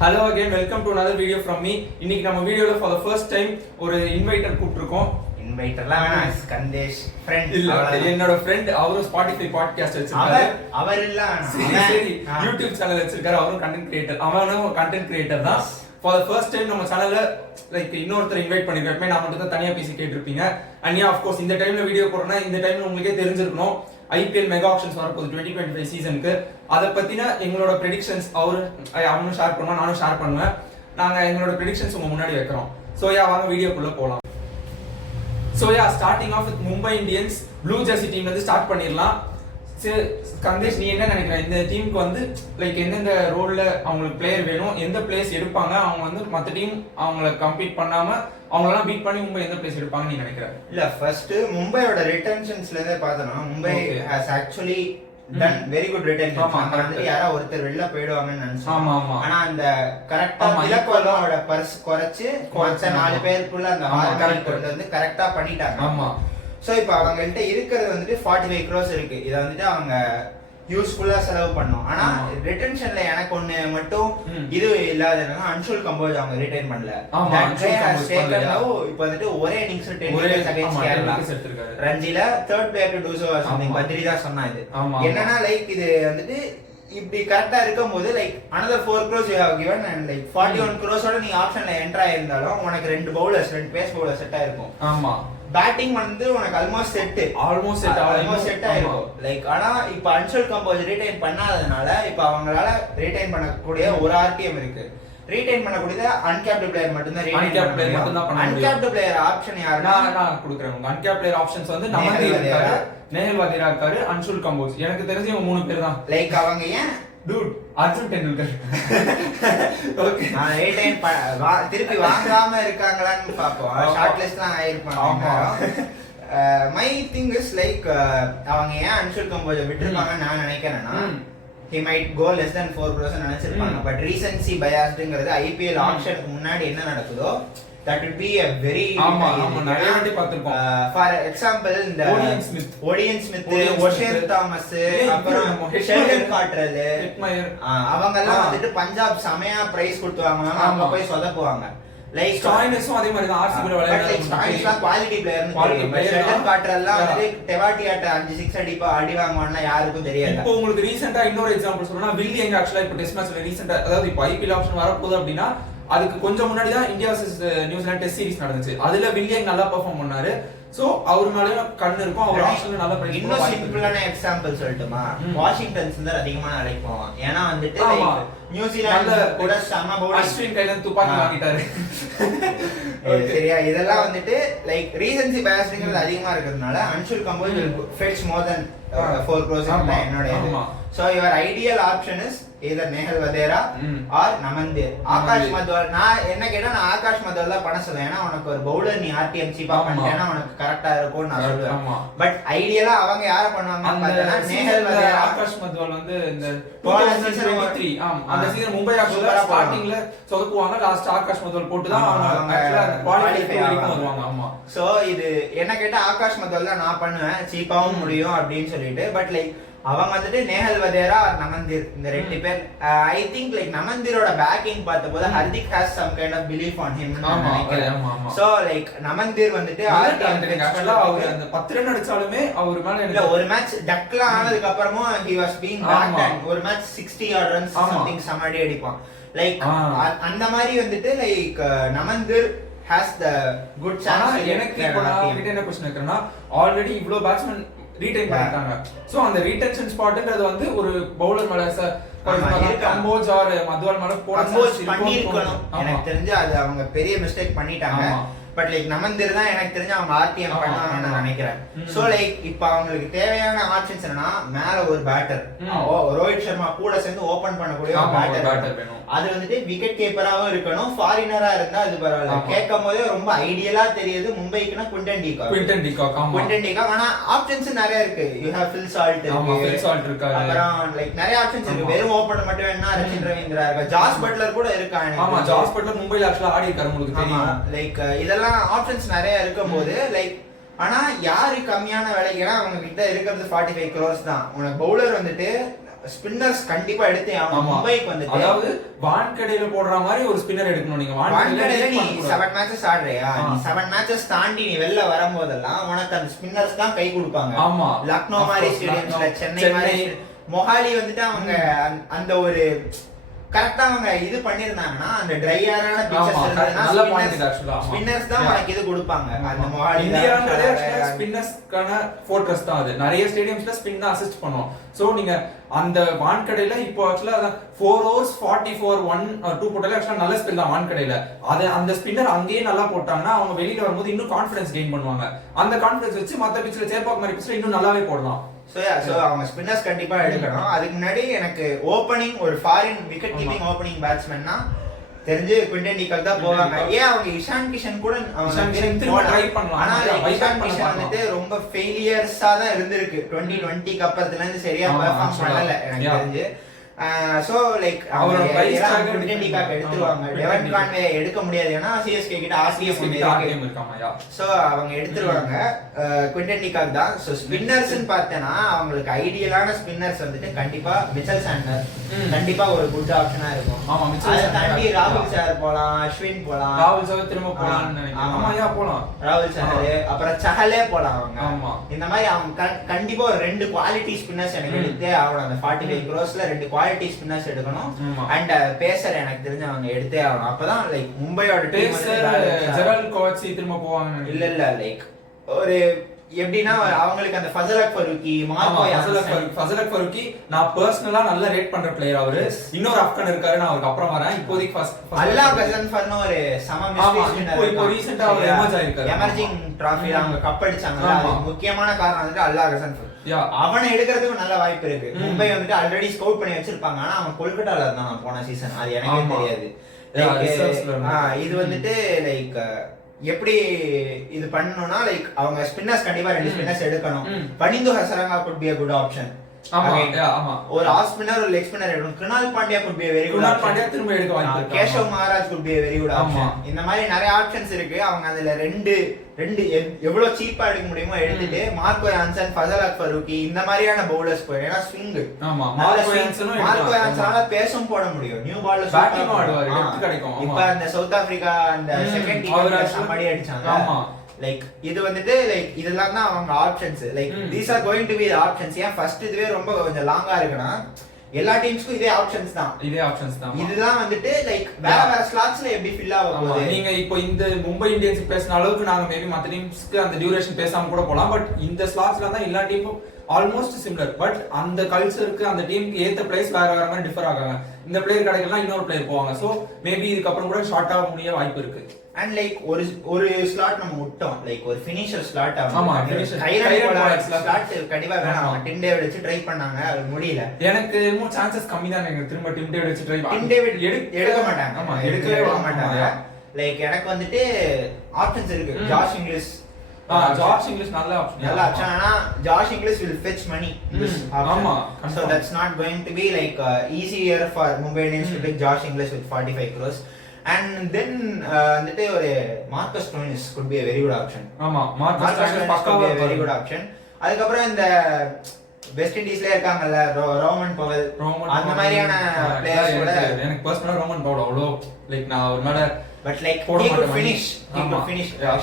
Hello again, welcome to another video from me. இன்னைக்கு நம்ம வீடியோல for the first time ஒரு இன்வைட்டர் கூப்பிட்டுருக்கோம். இன்வைட்டர்லாம் வேணாம், ஸ்கந்தேஷ் ஃப்ரெண்ட். இல்ல, என்னோட ஃப்ரெண்ட் அவரும் ஸ்பாட்டிஃபை பாட்காஸ்ட் வச்சிருக்காரு. அவர் இல்ல, சரி யூடியூப் சேனல் வச்சிருக்காரு. அவரும் கண்டென்ட் கிரியேட்டர். அவனும் கண்டென்ட் கிரியேட்டர் தான். for the first time நம்ம சேனல்ல லைக் இன்னொருத்தர் இன்வைட் பண்ணிருக்கேன். நான் மட்டும் தான் தனியா பேசி கேட்டிருப்பீங்க. அண்ட் ஆஃப் கோர்ஸ் இந்த டைம்ல வீடியோ போறேன்னா இந்த டைம்ல உங்களுக்கே தெரிஞ்சிருக்கணும் ஐபிஎல் மெகா ஆக்ஷன்ஸ் வரப்போகுது 2025 சீசனுக்கு. அதை பத்தின எங்களோட ப்ரெடிக்ஷன்ஸ் அவனும் ஷேர் பண்ணுவான், நானும் ஷேர் பண்ணுவேன். நாங்க எங்களோட ப்ரெடிக்ஷன்ஸ் உங்க முன்னாடி வைக்கிறோம். ஸோ வாங்க வீடியோக்குள்ள போலாம். So starting off with Mumbai Indians blue jersey டீம்ல இருந்து ஸ்டார்ட் பண்ணிடலாம். கந்தேஷ், நீ என்ன நினைக்கிற? இந்த டீமுக்கு வந்து லைக் எந்தெந்த ரோல்ல அவங்களுக்கு பிளேயர் வேணும், எந்த பிளேஸ் எடுப்பாங்க, அவங்க வந்து மற்ற டீம் அவங்கள கம்பீட் பண்ணாம அவங்களெல்லாம் பீட் பண்ணி மும்பை எந்த பிளேஸ் எடுப்பாங்க நீ நினைக்கிற? இல்ல, ஃபர்ஸ்ட் மும்பையோட ரிட்டென்ஷன்ஸ்ல இருந்தே பார்த்தோம்னா Mumbai has actually done very good retention. வந்து யாரா ஒருத்தர் வெளில போயிடுவாங்கன்னு நினைச்சோம். ஆனா அந்த கரெக்டா இலக்கோலோட பர்ஸ் குறைச்சு மற்ற 4 பேருக்குள்ள அந்த ஆர்கானிக் கொண்டு வந்து கரெக்டா பண்ணிட்டாங்க. ஆமா. சோ இப்போ அவங்கள்ட்ட இருக்கிறது வந்துட்டு 45 crores இருக்கு. இதை வந்துட்டு அவங்க யூஸ்ஃபுல்லா செலவு பண்ணும். ஆனா ரிட்டென்ஷன்ல எனக்கு ஒண்ணு மட்டும் இது இல்லாத அன்ஷுல் கம்போஜ் அவங்க ரிட்டைன் பண்ணல. இப்போ வந்துட்டு ஒரே இன்னிங்ஸ் 10 wickets against கேரளா ரஞ்சில third player to do so or something Badri தான் சொன்னா. இது என்னன்னா லைக் இது வந்துட்டு இப்படி கரெக்டா இருக்கும் போது like another 4 crores you have given and like 41 crores ஓட நீ ஆப்ஷன்ல என்டர் ஆயிருந்தாலும் உனக்கு 2 bowlers 2 பேஸ் பவுலர் செட் ஆயிருக்கும். ஆமா, பேட்டிங் வந்து உனக்கு ஆல்மோஸ்ட் செட் ஆயிருக்கும். லைக் ஆனா இப்ப அன்ஷுல் கம்போஜ் ரீடைன் பண்ணாததுனால இப்ப அவங்களால ரீடைன் பண்ணக்கூடிய ஒரு ஆர்டிஎம் இருக்கு. ரீடைன் பண்ணக்கூடியது அன்கேப்டு பிளேயர் மட்டும் தான் அன்கேப்டு பிளேயர் ஆப்ஷன் யாருன்னா நான் கொடுக்குறேன். அன்கேப்டு பிளேயர் ஆப்ஷன்ஸ் வந்து நமந்தீர் இருக்காரு, நேஹல் வதேரா இருக்காரு, அன்ஷுல் கம்போஜ். எனக்கு தெரிஞ்சு இவங்க 3 பேர் தான். லைக் அவங்க ஏன் டூட் அர்ஜுன் டெண்டுல்கர் ஓகே நான் ரீடைன் திருப்பி வாங்காம இருக்காங்களான்னு பாப்போம். ஷார்ட் லிஸ்ட்லாம் ஆயிருப்பாங்க. மை திங் இஸ் லைக் அவங்க ஏன் அன்ஷுல் கம்போஜ் விட்டுருப்பாங்கன்னு நான் நினைக்கிறேன்னா he might go less than 4 crores நினைச்சிருப்பாங்க. பட் ரீசன்சி பயாஸ்டுங்கிறது ஐபிஎல் ஆக்ஷனுக்கு முன்னாடி என்ன நடக்குதோ that would be a very நிறைய வாட்டி பார்த்திருப்போம். ஃபார் எக்ஸாம்பிள் இந்த ஓடியன் ஸ்மித் ஒஷேர் தாமஸ் அப்புறம் ஷெல்டன் காட்ரல் அவங்க எல்லாம் வந்துட்டு பஞ்சாப் சமயா பிரைஸ் கொடுத்துவாங்க. அவங்க போய் சொதப்புவாங்க. லைக் ஸ்டாயினஸும் அதே மாதிரி தான் ஆர்சிபி ல விளையாடுறாங்க. ஸ்டாயினஸ்லாம் குவாலிட்டி பிளேயர்னு ஷெல்டன் காட்ரல்லாம் வந்து டெவாட்டியாட்ட 5 6 அடி வாங்குவான்னா யாருக்கும் தெரியாது. இப்போ உங்களுக்கு ரீசன்ட்டா இன்னொரு எக்ஸாம்பிள் சொல்லணும்னா வில் யங் ஆக்சுவலா இப்போ டெஸ்ட் மேட்ச்ல ரீசன்ட்டா அதாவது இப்போ ஐபிஎல் ஆப்ஷன் வரப்போகுது அப்படின்னா அதுக்கு கொஞ்சம் முன்னாடி தான் India versus New Zealand test series நடந்துச்சு. அதுல வில் யங் நல்லா பெர்ஃபார்ம் பண்ணாரு. சோ அவர் மேல கண்ணு இருக்கும். அவர் ஆப்ஷன்ல நல்லா பண்ணி. இன்னும் சிம்பிளான எக்ஸாம்பிள் சொல்லட்டுமா? வாஷிங்டன் சுந்தர் அதிகமா நாளைக்கு போவான். ஏன்னா வந்துட்டு நியூசிலாந்து கூட சம பவுலிங் அஸ்வின் கையில துப்பாக்கி வாங்கிட்டாரு. சரியா? இதெல்லாம் வந்துட்டு லைக் ரீசன்சி பயாஸ்ங்கிறது அதிகமா இருக்கிறதுனால Anshul Kamboj fetch more than 4 crores என்னோட இது. So your ideal option is either Nehal Vadra or நமந்தீர். Akash Madhwal நான் என்ன கேட்டா நான் ஆகாஷ் மத்வால் தான் பண்ண சொல்லுவேன். ஏன்னா உனக்கு ஒரு பவுலர் நீ ஆர்டிஎம் சீப்பா பண்ணிட்டேன்னா உனக்கு கரெக்டா இருக்கும்னு நான் சொல்லுவேன். பட் ஐடியலா அவங்க யார பண்ணுவாங்கன்னு பார்த்தா நேஹல் வதேரா. ஆகாஷ் மத்வால் வந்து இந்த 2023 அந்த சீசன் மும்பை ஆக்சுவலா ஸ்டார்டிங்ல சொதப்புவாங்க. லாஸ்ட் ஆகாஷ் மத்வால் போட்டு தான் அவங்க ஆக்சுவலா குவாலிஃபை வரைக்கும் வருவாங்க. ஆமா. சோ இது என்ன கேட்டா ஆகாஷ் மத்வால் தான் நான் பண்ணுவேன், சீப்பாவும் முடியும் அப்படின்னு சொல்லிட்டு. பட் லைக் அவங்க வந்துட்டு நேஹல் வதேரா நமந்தீர் இந்த 2 பேர். ஐ திங்க் லைக் நமந்தீரோட பேக்கிங் பார்த்தபோது Hardik has some kind of belief on him நினைக்கிறேன். சோ லைக் நமந்தீர் வந்துட்டு ஆக்சுவலா அவர் அந்த 10 ரன் அடிச்சாலுமே அவர் மேல இல்ல ஒரு மேட்ச் டக்லாம் ஆனதுக்கு அப்புறமும் he was being backed and ஒரு மேட்ச் 60 odd runs something சமடி அடிப்பான். லைக் அந்த மாதிரி வந்துட்டு லைக் நமந்தீர் has the good chance. எனக்கு இப்போ நான் கிட்ட என்ன क्वेश्चन கேக்குறேன்னா ஆல்ரெடி இவ்ளோ பேட்ஸ்மேன் ரீடைன் பண்ணிட்டாங்க. சோ அந்த ரீடென்ஷன் ஸ்பாட்ன்றது வந்து ஒரு பவுலர் மேல கம்போஜ் ஆர் மத்வால் மேல பண்ணிருக்கணும். எனக்கு தெரிஞ்சு அது அவங்க பெரிய மிஸ்டேக் பண்ணிட்டாங்க. பட் லைக் நமந்தீர் தான் எனக்கு தெரிஞ்சு அவங்க ஆர்டிஎம் பண்ணுவாங்கன்னு நான் நினைக்கிறேன். சோ லைக் இப்ப அவங்களுக்கு தேவையான ஆப்ஷன்ஸ் என்னன்னா மேல ஒரு பேட்டர், ரோஹித் சர்மா கூட சேர்ந்து ஓபன் பண்ணக்கூடிய ஒரு பேட்டர் வேணும். அது வந்துட்டு விக்கெட் கீப்பராவும் இருக்கணும். ஃபாரினரா இருந்தா அது பரவாயில்ல. கேட்கும் போதே ரொம்ப ஐடியலா தெரியுது மும்பைக்குன்னா குவிண்டன் டிகாக். ஆனா ஆப்ஷன்ஸ் நிறைய இருக்கு. யூ ஹேவ் ஃபில் சால்ட் இருக்கு, அப்புறம் லைக் நிறைய ஆப்ஷன்ஸ் இருக்கு. வெறும் ஓபன் மட்டும் வேணா ரச்சின் ரவீந்திரா இருக்கா, ஜாஸ் பட்லர் கூட இருக்காங்க. ஆமா, ஜாஸ் பட்லர் மும்பைல ஆக்சுவலா ஆடி இருக்காரு, உங்களுக்கு தெரியும். லைக் இதெல்லாம் ஆப்ஷன்ஸ் நிறைய இருக்கும்போது லைக் ஆனா யாரு கம்மியான விலைக்குனா அவங்க கிட்ட இருக்கிறது 45 crores தான். உனக்கு பவுலர் வந்துட்டு ஸ்பின்னர்ஸ் கண்டிப்பா எடுத்தே ஆகணும். மும்பைக்கு வந்து அதாவது வான்கடையில போடுற மாதிரி ஒரு ஸ்பின்னர் எடுக்கணும். நீங்க வான்கடையில நீ 7 மேட்சஸ் ஆடுறியா, நீ 7 மேட்சஸ் தாண்டி நீ வெளில வரும்போதெல்லாம் உனக்கு அந்த ஸ்பின்னர்ஸ் தான் கை கொடுப்பாங்க. ஆமா, லக்னோ மாதிரி ஸ்டேடியம்ஸ்ல, சென்னை மாதிரி, மொஹாலி வந்துட்டு அவங்க அந்த ஒரு கரெக்டா அவங்க இது பண்ணிருந்தாங்கன்னா அந்த ட்ரையரான பிச்சஸ் இருந்ததுன்னா ஸ்பின்னர்ஸ் தான் உனக்கு இது கொடுப்பாங்க. அந்த மொஹாலி இந்தியான்றதே ஸ்பின்னர்ஸ்க்கான ஃபோர்ட்ரஸ் தான். அது நிறைய ஸ்டேடியம்ஸ்ல ஸ்பின் தான் அசிஸ்ட் பண்ணும். சோ நீங்க அந்த வான்கடையில இப்போ ஆக்சுவலா 4 overs 44 1 2 போட்டாலே ஆக்சுவலா நல்ல ஸ்பின் தான் வான்கடையில. அது அந்த ஸ்பின்னர் அங்கேயே நல்லா போட்டாங்கன்னா அவங்க வெளியில வரும்போது இன்னும் கான்ஃபிடன்ஸ் கெயின் பண்ணுவாங்க. அந்த கான்ஃபிடன்ஸ் வச்சு மத்த பிட்ச்ல சேப்பாக் மாதிரி பிட்ச்ல இன்னும் நல்லாவே போடலாம். சோ அவங்க ஸ்பின்னர்ஸ் கண்டிப்பா எடுக்கணும். அதுக்கு முன்னாடி எனக்கு ஓபனிங் ஒரு ஃபாரின் விக்கெட் கீப்பிங் ஓபனிங் பேட்ஸ்மேன்னா தெரிஞ்சு குவிண்டன் டி காக் தான் போவாங்க. ஏன் அவங்க இஷான் கிஷன் கூட ட்ரை பண்ணலாம். ஆனா இஷான் கிஷன் வந்துட்டு ரொம்ப ஃபெயிலியர்ஸா தான் இருந்திருக்கு. 2020 அப்புறத்துல இருந்து சரியா பெர்ஃபார்ம் பண்ணல எனக்கு தெரிஞ்சு. சோ லைக் அவரோட price tag Quinton de Kock எடுத்துருவாங்க. டெவன் கான்வே எடுக்க முடியாது, ஏன்னா சிஎஸ்கே கிட்ட ஆர்சிஎம் இருக்காங்க. சோ அவங்க எடுத்துருவாங்க குவிண்டன் டி காக் தான். சோ ஸ்பின்னர்ஸ்னு பார்த்தேன்னா அவங்களுக்கு ஐடியலான ஸ்பின்னர்ஸ் வந்துட்டு கண்டிப்பா மிச்சல் சாண்டர் கண்டிப்பா ஒரு குட் ஆப்ஷனா இருக்கும். ஆமா, அதை தாண்டி ராகுல் சார் போலாம், அஸ்வின் போலாம், ராகுல் சார் திரும்ப போலாம்னு நினைக்கிறேன். ஆமா, யா போலாம். ராகுல் சார் அப்புறம் சஹலே போலாம். அவங்க ஆமா, இந்த மாதிரி அவங்க கண்டிப்பா ஒரு 2 குவாலிட்டி ஸ்பின்னர்ஸ் எனக்கு எடுத்தே ஆகணும். அந்த 45 crores 2 குவாலிட்டி ஸ்பின்னர்ஸ் எடுக்கணும். அண்ட் பேசர் எனக்கு தெரிஞ்சு அவங்க எடுத்தே ஆகணும். அப்பதான் லைக் மும்பையோட டீம் ஜெரல் கோச்சி திரும்ப போவாங்க. இல்ல லைக் ஒரு எப்படின்னா அவங்களுக்கு அந்த ஃபசல் ஃபரூக்கி, ஃபசல் ஃபரூக்கி நான் பர்சனலா நல்ல ரேட் பண்ற பிளேயர். அவரு இன்னொரு ஆப்கன் இருக்காரு, நான் அவருக்கு அப்புறம் வரேன். இப்போதைக்கு ஃபர்ஸ்ட் அல்லாஹ் கசன் ஃபர்னு ஒரு சம மிஸ்டேக் இப்போ ரீசன்ட்டா அவர் எமர்ஜ் ஆயிருக்காரு. எமர்ஜிங் டிராஃபில அவங்க கப் அடிச்சாங்க. அது முக்கியமான காரணம் வந்து அல்லாஹ் கசன் ஃபர். அவனை எடுக்கிறதுக்கு நல்ல வாய்ப்பு இருக்கு. மும்பை வந்துட்டு ஆல்ரெடி ஸ்கவுட் பண்ணி வச்சிருப்பாங்க. ஆனா அவன் கொல்கட்டால இருந்தான் போன சீசன். அது எனக்கே தெரியாது. இது வந்துட்டு லைக் எப்படி இது பண்ணனும்னா லைக் அவங்க ஸ்பின்னர்ஸ் கண்டிப்பா 2 ஸ்பின்னர்ஸ் எடுக்கணும். Wanindu Hasaranga could be a good option. ஒரு ஆஃப் ஸ்பின்னர் ஒரு லெக் ஸ்பின்னர் எடுக்கணும். Krunal Pandya could be a very good option. Krunal Pandya திரும்ப எடுக்க வாய்ப்பு இருக்கு. Keshav Maharaj could be a very good option. இந்த மாதிரி நிறைய ஆப்ஷன்ஸ் இருக்கு. அவங்க அதுல ரெண்டு எவ்வளவு சீப்பா எடுக்க முடியுமோ எடுத்துட்டு மார்க்கோ யான்சன், ஃபசல் ஃபரூக்கி இந்த மாதிரியான பவுலர்ஸ் போய், ஏன்னா ஸ்விங் மார்க்கோ யான்சனால பேசும் போட முடியும். நியூ பால்ல பேட்டிங் ஆடுவார், டெப்த் கிடைக்கும். இப்ப அந்த சவுத் ஆப்பிரிக்கா அந்த செகண்ட் டீம் சம்படி அடிச்சாங்க. லைக் இது வந்துட்டு லைக் இதெல்லாம் தான் அவங்க options. Like these are going to be the options. ஏன் ஃபர்ஸ்ட் இதுவே ரொம்ப கொஞ்சம் லாங்கா இருக்குன்னா எல்லா டீம்ஸ்க்கும் இதே ஆப்ஷன்ஸ் தான். இதுதான் வந்துட்டு லைக் வேற வேற ஸ்லாட்ஸ்ல எப்படி ஃபில் ஆக போகுது. நீங்க இப்போ இந்த மும்பை இந்தியன்ஸ் பேசின அளவுக்கு நாங்க மேபி மத்த டீம்ஸ்க்கு அந்த டியூரேஷன் பேசாம கூட போலாம். பட் இந்த ஸ்லாட்ஸ்ல தான் எல்லா டீமும் ஆல்மோஸ்ட் சிமிலர். பட் அந்த கல்ச்சருக்கு அந்த டீமுக்கு ஏத்த பிளேஸ் வேற வேற மாதிரி டிஃபர் ஆகாங்க. இந்த பிளேயர் கிடைக்கலாம், இன்னொரு பிளேயர் போவாங்க. சோ மேபி இதுக்கப்புறம் கூட ஷார்ட்டா முடிய வாய்ப்பு இருக்கு. அண்ட் லைக் ஒரு ஸ்லாட் நம்ம விட்டோம், லைக் ஒரு ஃபினிஷர் ஸ்லாட். ஆமா, ஸ்லாட் கண்டிப்பா வேணும். டிம் டேவிட் வச்சு ட்ரை பண்ணாங்க, அது முடியல. எனக்கு இன்னும் சான்சஸ் கம்மி தான். எனக்கு திரும்ப டிம் டேவிட் வச்சு ட்ரை டிம் டேவிட் எடுக்க மாட்டாங்க. ஆமா, எடுக்கவே மாட்டாங்க. லைக் எனக்கு வந்துட்டு ஆப்ஷன்ஸ் இருக்கு. ஜாஷ் இங்கிலீஷ் நல்ல ஆப்ஷன். ஆனா Josh English will fetch money this option. So that's not going to be like easier for Mumbai Indians to pick Josh Inglis with 45 crores. And then வந்துட்டு ஒரு Marcus Stoinis could be a very good option. ஆமா, Marcus Stoinis பக்காவா very good option. அதுக்கப்புறம் இந்த west இண்டீஸ்ல இருக்காங்கல்ல Rovman Powell, அந்த மாதிரியான players கூட எனக்கு பர்சனலா ரோமன் பவல் அவ்வளோ லைக் நான் ஒரு மேல but like he could finish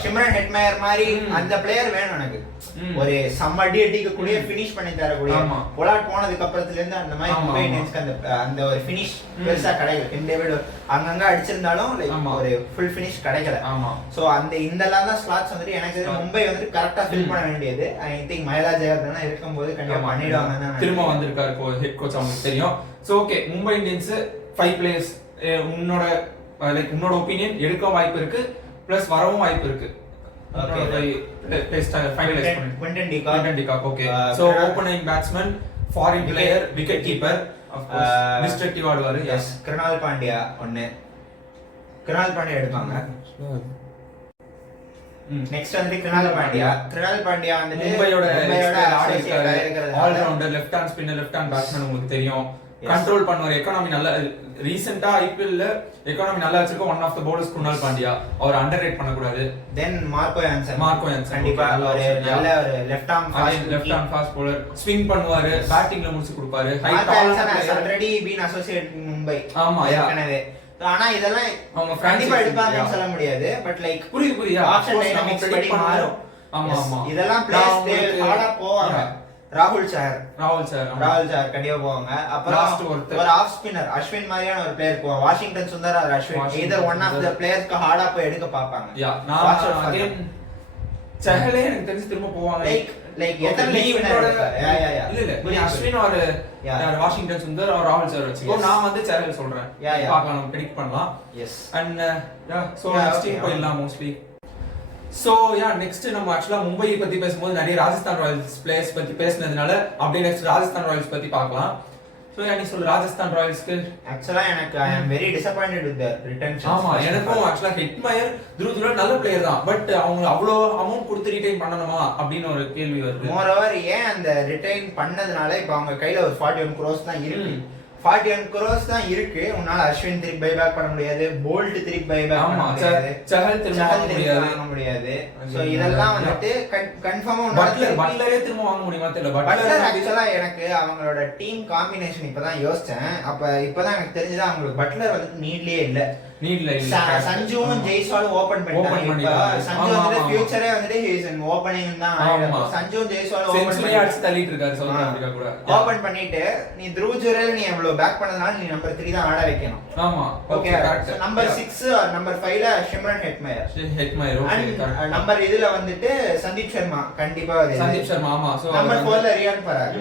Shimron Hetmyer மாதிரி அந்த பிளேயர் வேணும் எனக்கு. ஒரு சம்மடி அடிக்க கூடிய ஃபினிஷ் பண்ணி தரக்கூடிய. பொலாட் போனதுக்கு அப்புறத்துல இருந்து அந்த மாதிரி மும்பை இந்தியன்ஸ்க்கு அந்த ஒரு ஃபினிஷ் பெருசா கிடைக்கல. டிம் டேவிட் அங்கங்க அடிச்சிருந்தாலும் லைக் ஒரு ஃபுல் ஃபினிஷ் கிடைக்கல. சோ அந்த இந்தெல்லாம் தான் ஸ்லாட்ஸ் வந்துட்டு எனக்கு மும்பை வந்துட்டு கரெக்டா ஃபில் பண்ண வேண்டியது. ஐ திங்க் மயிலா ஜெயவர்தனா இருக்கும்போது கண்டிப்பா பண்ணிடுவாங்க. திரும்ப வந்திருக்காரு இப்போ ஹெட் கோச், அவங்களுக்கு தெரியும். So okay, Mumbai Indians 5 players உன்னோட லைக் உன்னோட ஒபினியன் எடுக்க வாய்ப்பு இருக்கு, பிளஸ் வரவும் வாய்ப்பு இருக்கு. Quinton de Kock. Okay, so opening batsman, foreign player, wicket keeper, off course destructive ஆடுவாரு. எஸ், கிருணால் பாண்டியா ஒன்னு. கிருணால் பாண்டியா எடுப்பாங்க. நெக்ஸ்ட் வந்து கிருணால் பாண்டியா வந்து மும்பையோட all rounder, left hand spinner, left hand batsman உங்களுக்கு தெரியும். கண்ட்ரோல் பண்ணுவார். எக்கானமி நல்லா ரீசெண்டா ஐபிஎல்ல எக்கானமி நல்லா வச்சிருக்க one of the bowlers Krunal Pandya. அவர் அண்டர் ரேட் பண்ணக்கூடாது. தென் மார்க்கோ யான்சன் கண்டிப்பா ஒரு நல்ல ஒரு left arm fast bowler. Swing பண்ணுவாரு, பேட்டிங்ல முடிச்சு கொடுப்பாரு. Already been associate Mumbai. ஆமா ஏற்கனவே. ஆனா இதெல்லாம் அவங்க கண்டிப்பா எடுப்பாங்கன்னு சொல்ல முடியாது. பட் லைக் புரியுது ஆப்ஷன் டைனமிக்ஸ் படி மாறும். ஆமா ஆமா இதெல்லாம் பிளேஸ் ஹார்டா போவாங்க. ராகுல் சார் கண்டிப்பா போவாங்க. அப்புறம் ஒரு ஆஃப் ஸ்பின்னர் அஸ்வின் மாதிரியான ஒரு பிளேயர் போவாங்க. Washington Sundar R Ashwin either one of the players க்கு ஹார்டா போய் எடுக்க பாப்பாங்க. சஹலே எனக்கு தெரிஞ்சு திரும்ப போவாங்க. லைக் எத்தனை ஸ்பின்னர் இல்ல அஸ்வின் ஒரு வாஷிங்டன் சுந்தர் ஒரு ராகுல் சார் வச்சுக்கோ. நான் வந்து சஹல் சொல்றேன். பார்க்கலாம், நம்ம பிரெடிக்ட் பண்ணலாம். Yes and so next team போயிடலாம் மோஸ்ட்லி. சோ நெக்ஸ்ட் நம்ம ஆக்சுவலா மும்பை பத்தி பேசும்போது நிறைய ராஜஸ்தான் ராயல்ஸ் பிளேயர்ஸ் பத்தி பேசினதுனால அப்படியே நெக்ஸ்ட் ராஜஸ்தான் ராயல்ஸ் பத்தி பார்க்கலாம். சோ நீ சொல்லு ராஜஸ்தான் ராயல்ஸ்க்கு. ஆக்சுவலா எனக்கு I am very disappointed with their retention. ஆமா, எனக்கும் ஆக்சுவலா ஹெட்மயர் துருதுர நல்ல பிளேயர் தான். பட் அவங்க அவ்வளோ அமௌண்ட் கொடுத்து ரிட்டைன் பண்ணணுமா அப்படின்னு ஒரு கேள்வி வருது. மோரோவர் ஏன் அந்த ரிட்டைன் பண்ணதுனால இப்ப அவங்க கையில ஒரு 41 crores தான் இருக்கு. 41 crores தான் இருக்கு. உன்னால அஸ்வின் திருப்பி பைபேக் பண்ண முடியாது, போல்ட் திருப்பி பைபேக் பண்ண முடியாது, சஹல் திரும்ப வாங்க முடியாது. சோ இதெல்லாம் வந்துட்டு கன்ஃபார்மா பட்லரே திரும்ப வாங்க முடியுமா தெரியல. பட்லர் ஆக்சுவலா எனக்கு அவங்களோட டீம் காம்பினேஷன் இப்பதான் யோசிச்சேன். இப்பதான் எனக்கு தெரிஞ்சது அவங்களுக்கு பட்லர் வந்து நீட்லயே இல்ல. சஞ்சுவும் ஜெய்ஸ்வாலும் ஓபன் பண்ணிட்டாங்க. சஞ்சு வந்து ஃபியூச்சரே வந்து ஹி இஸ் ஓபனிங் தான். சஞ்சுவும் ஜெய்ஸ்வாலும் செஞ்சுரி அடிச்சு தள்ளிட்டு இருக்காரு சவுத் ஆப்பிரிக்கா கூட. ஓபன் பண்ணிட்டு நீ த்ருவ் ஜுரேல் நீ எவ்வளவு பேக் பண்ணதுனால நீ நம்பர் 3 தான் ஆட வைக்கணும். ஆமா, ஓகே. நம்பர் 6 ஆர் நம்பர் 5ல ஷிம்ரன் ஹெட்மயர். ஓகே. நம்பர் இதுல வந்துட்டு சந்தீப் சர்மா கண்டிப்பா வருது. சந்தீப் சர்மா ஆமா. சோ நம்பர் 4ல Riyan Parag.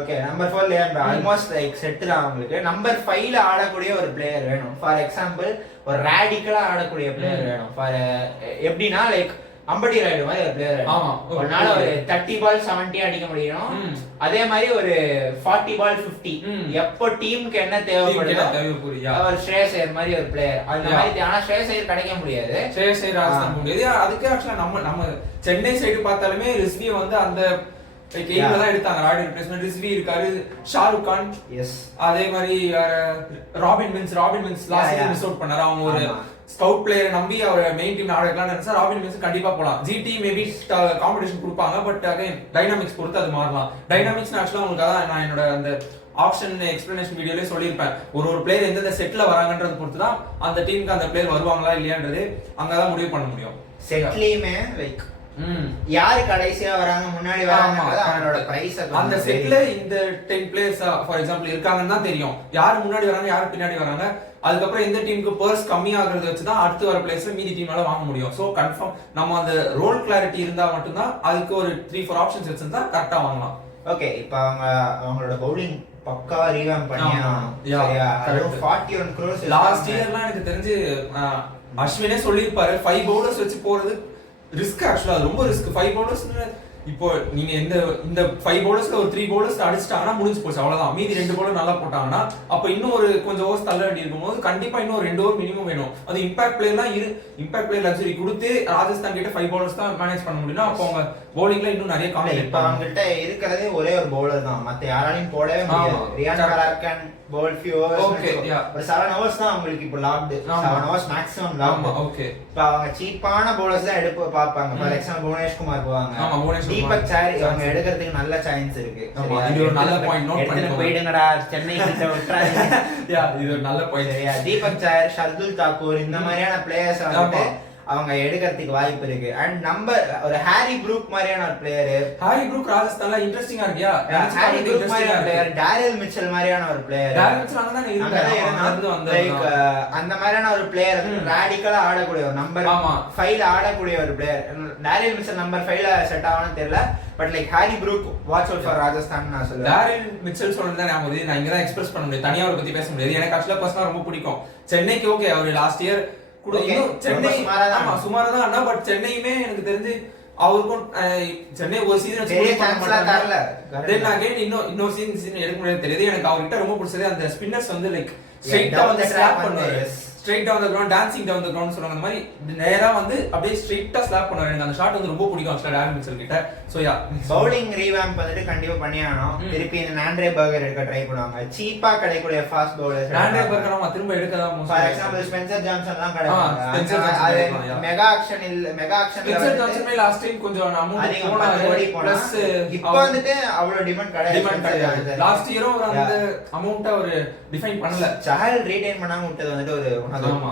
Okay, number 4 Riyan almost like set தான் அவங்களுக்கு. நம்பர் 5ல ஆடக்கூடிய ஒரு பிளேயர் வேணும். ஃபார் எக்ஸாம்பிள் ஒரு ராடிக்கலா ஆடக்கூடிய பிளேயர் வேணும். ஃபார் எப்படின்னா லைக் அம்பட்டி ராயுடு மாதிரி ஒரு பிளேயர். ஆமா, ஒருனால ஒரு 30 பால் 70 அடிக்க முடியும். அதே மாதிரி ஒரு 40 பால் 50 எப்போ டீமுக்கு என்ன தேவைப்படுதோ அவர் ஸ்ரேயஸ் ஐயர் மாதிரி ஒரு பிளேயர். அந்த மாதிரி ஆனா ஸ்ரேயஸ் ஐயர் கிடைக்க முடியாது. ஸ்ரேயஸ் ஐயர் ராஜஸ்தான் முடியாது. அதுக்கு ஆக்சுவலா நம்ம சென்னை சைடு பார்த்தாலுமே ரிஸ்வி வந்து அந்த கேம்ல தான் எடுத்தாங்க. ராய்டு ரிப்ளேஸ்மென்ட் ரிஸ்வி இருக்காரு, ஷாருக் கான். எஸ். அதே மாதிரி Robin Minz last year miss out பண்ணாரு. அவங்க ஒரு ஸ்கவுட் பிளேயரை நம்பி அவர் மெயின் டீம் ஆட வைக்கலாம்னு நினைச்சா ராபின் மின்ஸ் கண்டிப்பா போலாம். ஜிடி மேபி காம்படிஷன் கொடுப்பாங்க. பட் அகைன் டைனாமிக்ஸ் பொறுத்து அது மாறலாம். டைனாமிக்ஸ் ஆக்சுவலா உங்களுக்கு நான் என்னோட அந்த ஆப்ஷன் எக்ஸ்பிளனேஷன் வீடியோலயே சொல்லியிருப்பேன். ஒரு பிளேயர் எந்தெந்த செட்ல வராங்கன்றது பொறுத்து தான் அந்த டீமுக்கு அந்த பிளேயர் வருவாங்களா இல்லையான்றது அங்கதான் முடிவு பண்ண முடியும். செட்லயுமே லைக் யாரு கடைசியா வராங்க முன்னாடி வராங்க அவங்களோட பிரைஸ் அந்த செட்ல இந்த 10 பிளேயர்ஸ் ஃபார் எக்ஸாம்பிள் இருக்காங்கன்னு தான் தெரியும். யாரு முன்னாடி வராங்க யாரு பின்னாடி வராங்க. அதுக்கப்புறம் எந்த டீமுக்கு பர்ஸ் கம்மி ஆகுறத வச்சு தான் அடுத்து வர பிளேயர்ஸ் மீதி டீமால வாங்க முடியும். சோ கன்ஃபார்ம் நம்ம அந்த ரோல் கிளாரிட்டி இருந்தா மட்டும்தான் அதுக்கு ஒரு 3-4 ஆப்ஷன்ஸ் வச்சிருந்தா கரெக்டா வாங்கலாம். ஓகே, இப்போ அவங்களோட பவுலிங் பக்கா ரீவாம்ப் பண்ணியா 41 crores. லாஸ்ட் இயர்லாம் எனக்கு தெரிஞ்சு அஸ்வினே சொல்லியிருப்பாரு 5 பவுலர்ஸ் வச்சு போறது ரிஸ்க். ஆக்சுவலா ரொம்ப ரிஸ்க். 5 பவுலர்ஸ் இப்போ நீங்க இந்த 5 பவுலர்ஸ்ல ஒரு 3 பவுலர்ஸ் அடிச்சிட்டாங்கன்னா முடிஞ்சு போச்சு, அவ்வளவுதான். மீதி 2 பவுலர் நல்லா போட்டாங்கன்னா அப்ப இன்னும் ஒரு கொஞ்சம் ஓவர்ஸ் தள்ள வேண்டி இருக்கும்போது கண்டிப்பா இன்னும் 2 ஓவர் மினிமம் வேணும். அது இம்பாக்ட் பிளேயர்லாம் இம்பாக்ட் பிளேயர் லக்ஸரி கொடுத்து ராஜஸ்தான் கிட்ட 5 பவுலர்ஸ் தான் மேனேஜ் பண்ண முடியும். அப்போ அவங்க பவுலிங்ல இன்னும் நிறைய காம்பெட். இப்ப அவங்க கிட்ட இருக்கிறதே ஒரே ஒரு பவுலர் தான், மத்த யாராலையும் போடவே முடியாது. Riyan Parag can bowl few overs. Okay, ஒரு 7 ஹவர்ஸ் தான் உங்களுக்கு இப்போ locked. 7 hours maximum locked. Okay, இப்ப அவங்க சீப்பான பவுலர்ஸ் தான் எடுப்பு பாப்பாங்க. ஃபார் எக்ஸாம்பிள் புவனேஷ் குமார் போவாங்க. ஆமா, புவனேஷ் தீபக் சார் அவங்க எடுக்கிறதுக்கு நல்ல சான்ஸ் இருக்கு. இது ஒரு நல்ல பாயிண்ட் நோட் பண்ணிட்டு போயிடுங்கடா சென்னை கிட்ட விட்டுறாதீங்க. இது ஒரு நல்ல பாயிண்ட். சரியா, தீபக் சார், ஷர்துல் தாக்கூர் இந்த மாதிரியான பிளேயர்ஸ் வந்து அவங்க எடுக்கிறதுக்கு வாய்ப்பு இருக்கு. அண்ட் நம்பர் ஒரு ஹாரி ப்ரூக் மாதிரியான ஒரு பிளேயர். ஹாரி ப்ரூக் ராஜஸ்தான்ல இன்ட்ரஸ்டிங்கா இருக்கியா? ஹாரி ப்ரூக் மாதிரியான பிளேயர், டேரியல் மிச்சல் மாதிரியான ஒரு பிளேயர். டேரியல் மிச்சல் அங்க தான் இருந்தாரு. லைக் அந்த மாதிரியான ஒரு பிளேயர் ராடிக்கலா ஆடக்கூடிய ஒரு நம்பர் 5ல ஆடக்கூடிய ஒரு பிளேயர். டேரியல் மிச்சல் நம்பர் 5ல செட் ஆவானு தெரியல. But like Harry Brook watch out for Rajasthan நான் சொல்லுவேன். டேரியல் மிச்சல் சொல்றது நான் இங்க தான் எக்ஸ்பிரஸ் பண்ண முடியாது, தனியா அவரை பத்தி பேச முடியாது. எனக்கு ஆக்சுவலா பர்சனலா ரொம்ப பிடிக்கும். சென்னைக்கு ஓகே, அவர் லாஸ்ட் இயர் சென்னை சுமாரா தான் ஆனா, பட் சென்னையுமே எனக்கு தெரிஞ்சு அவருக்கும் சென்னை ஒரு சீசன் இன்னொரு சீசன் எடுக்க முடியாது தெரியுது. எனக்கு அவர்கிட்ட ரொம்ப பிடிச்சது அந்த ஸ்பின்னர்ஸ் வந்து லைக் ஸ்ட்ரைட்டா வந்து ஸ்லாப் பண்ணுவாரு. Straight down the ground dancing down the ground சொல்றாங்க. அந்த மாதிரி நேரா வந்து அப்படியே ஸ்ட்ரைட்டா ஸ்லாப் பண்ணுவாரு. எனக்கு அந்த ஷாட் வந்து ரொம்ப பிடிக்கும் ஆக்சுவலா டாரன் மிச்சல் கிட்ட. சோ யா பவுலிங் ரீவாம்ப் வந்துட்டு கண்டிப்பா பண்ணி ஆகணும். திருப்பி இந்த நாண்ட்ரே பர்கர் எடுக்க ட்ரை பண்ணுவாங்க. சீப்பா கிடைக்கக்கூடிய ஃபாஸ்ட் பவுலர்ஸ் நாண்ட்ரே பர்கர் நம்ம திரும்ப எடுக்க தான். ஃபார் எக்ஸாம்பிள் ஸ்பென்சர் ஜான்சன் தான் கிடைக்கும். Mega action Spencer Johnson last time கொஞ்சம் அமௌண்ட் பிளஸ் இப்போ வந்துட்டு அவ்வளவு டிமாண்ட் கிடையாது. லாஸ்ட் இயரும் அந்த அமௌண்ட்ட ஒரு டிஃபைன் பண்ணல. சஹல் ரீடைன் பண்ணாம விட்டது வந்துட்டு ஒரு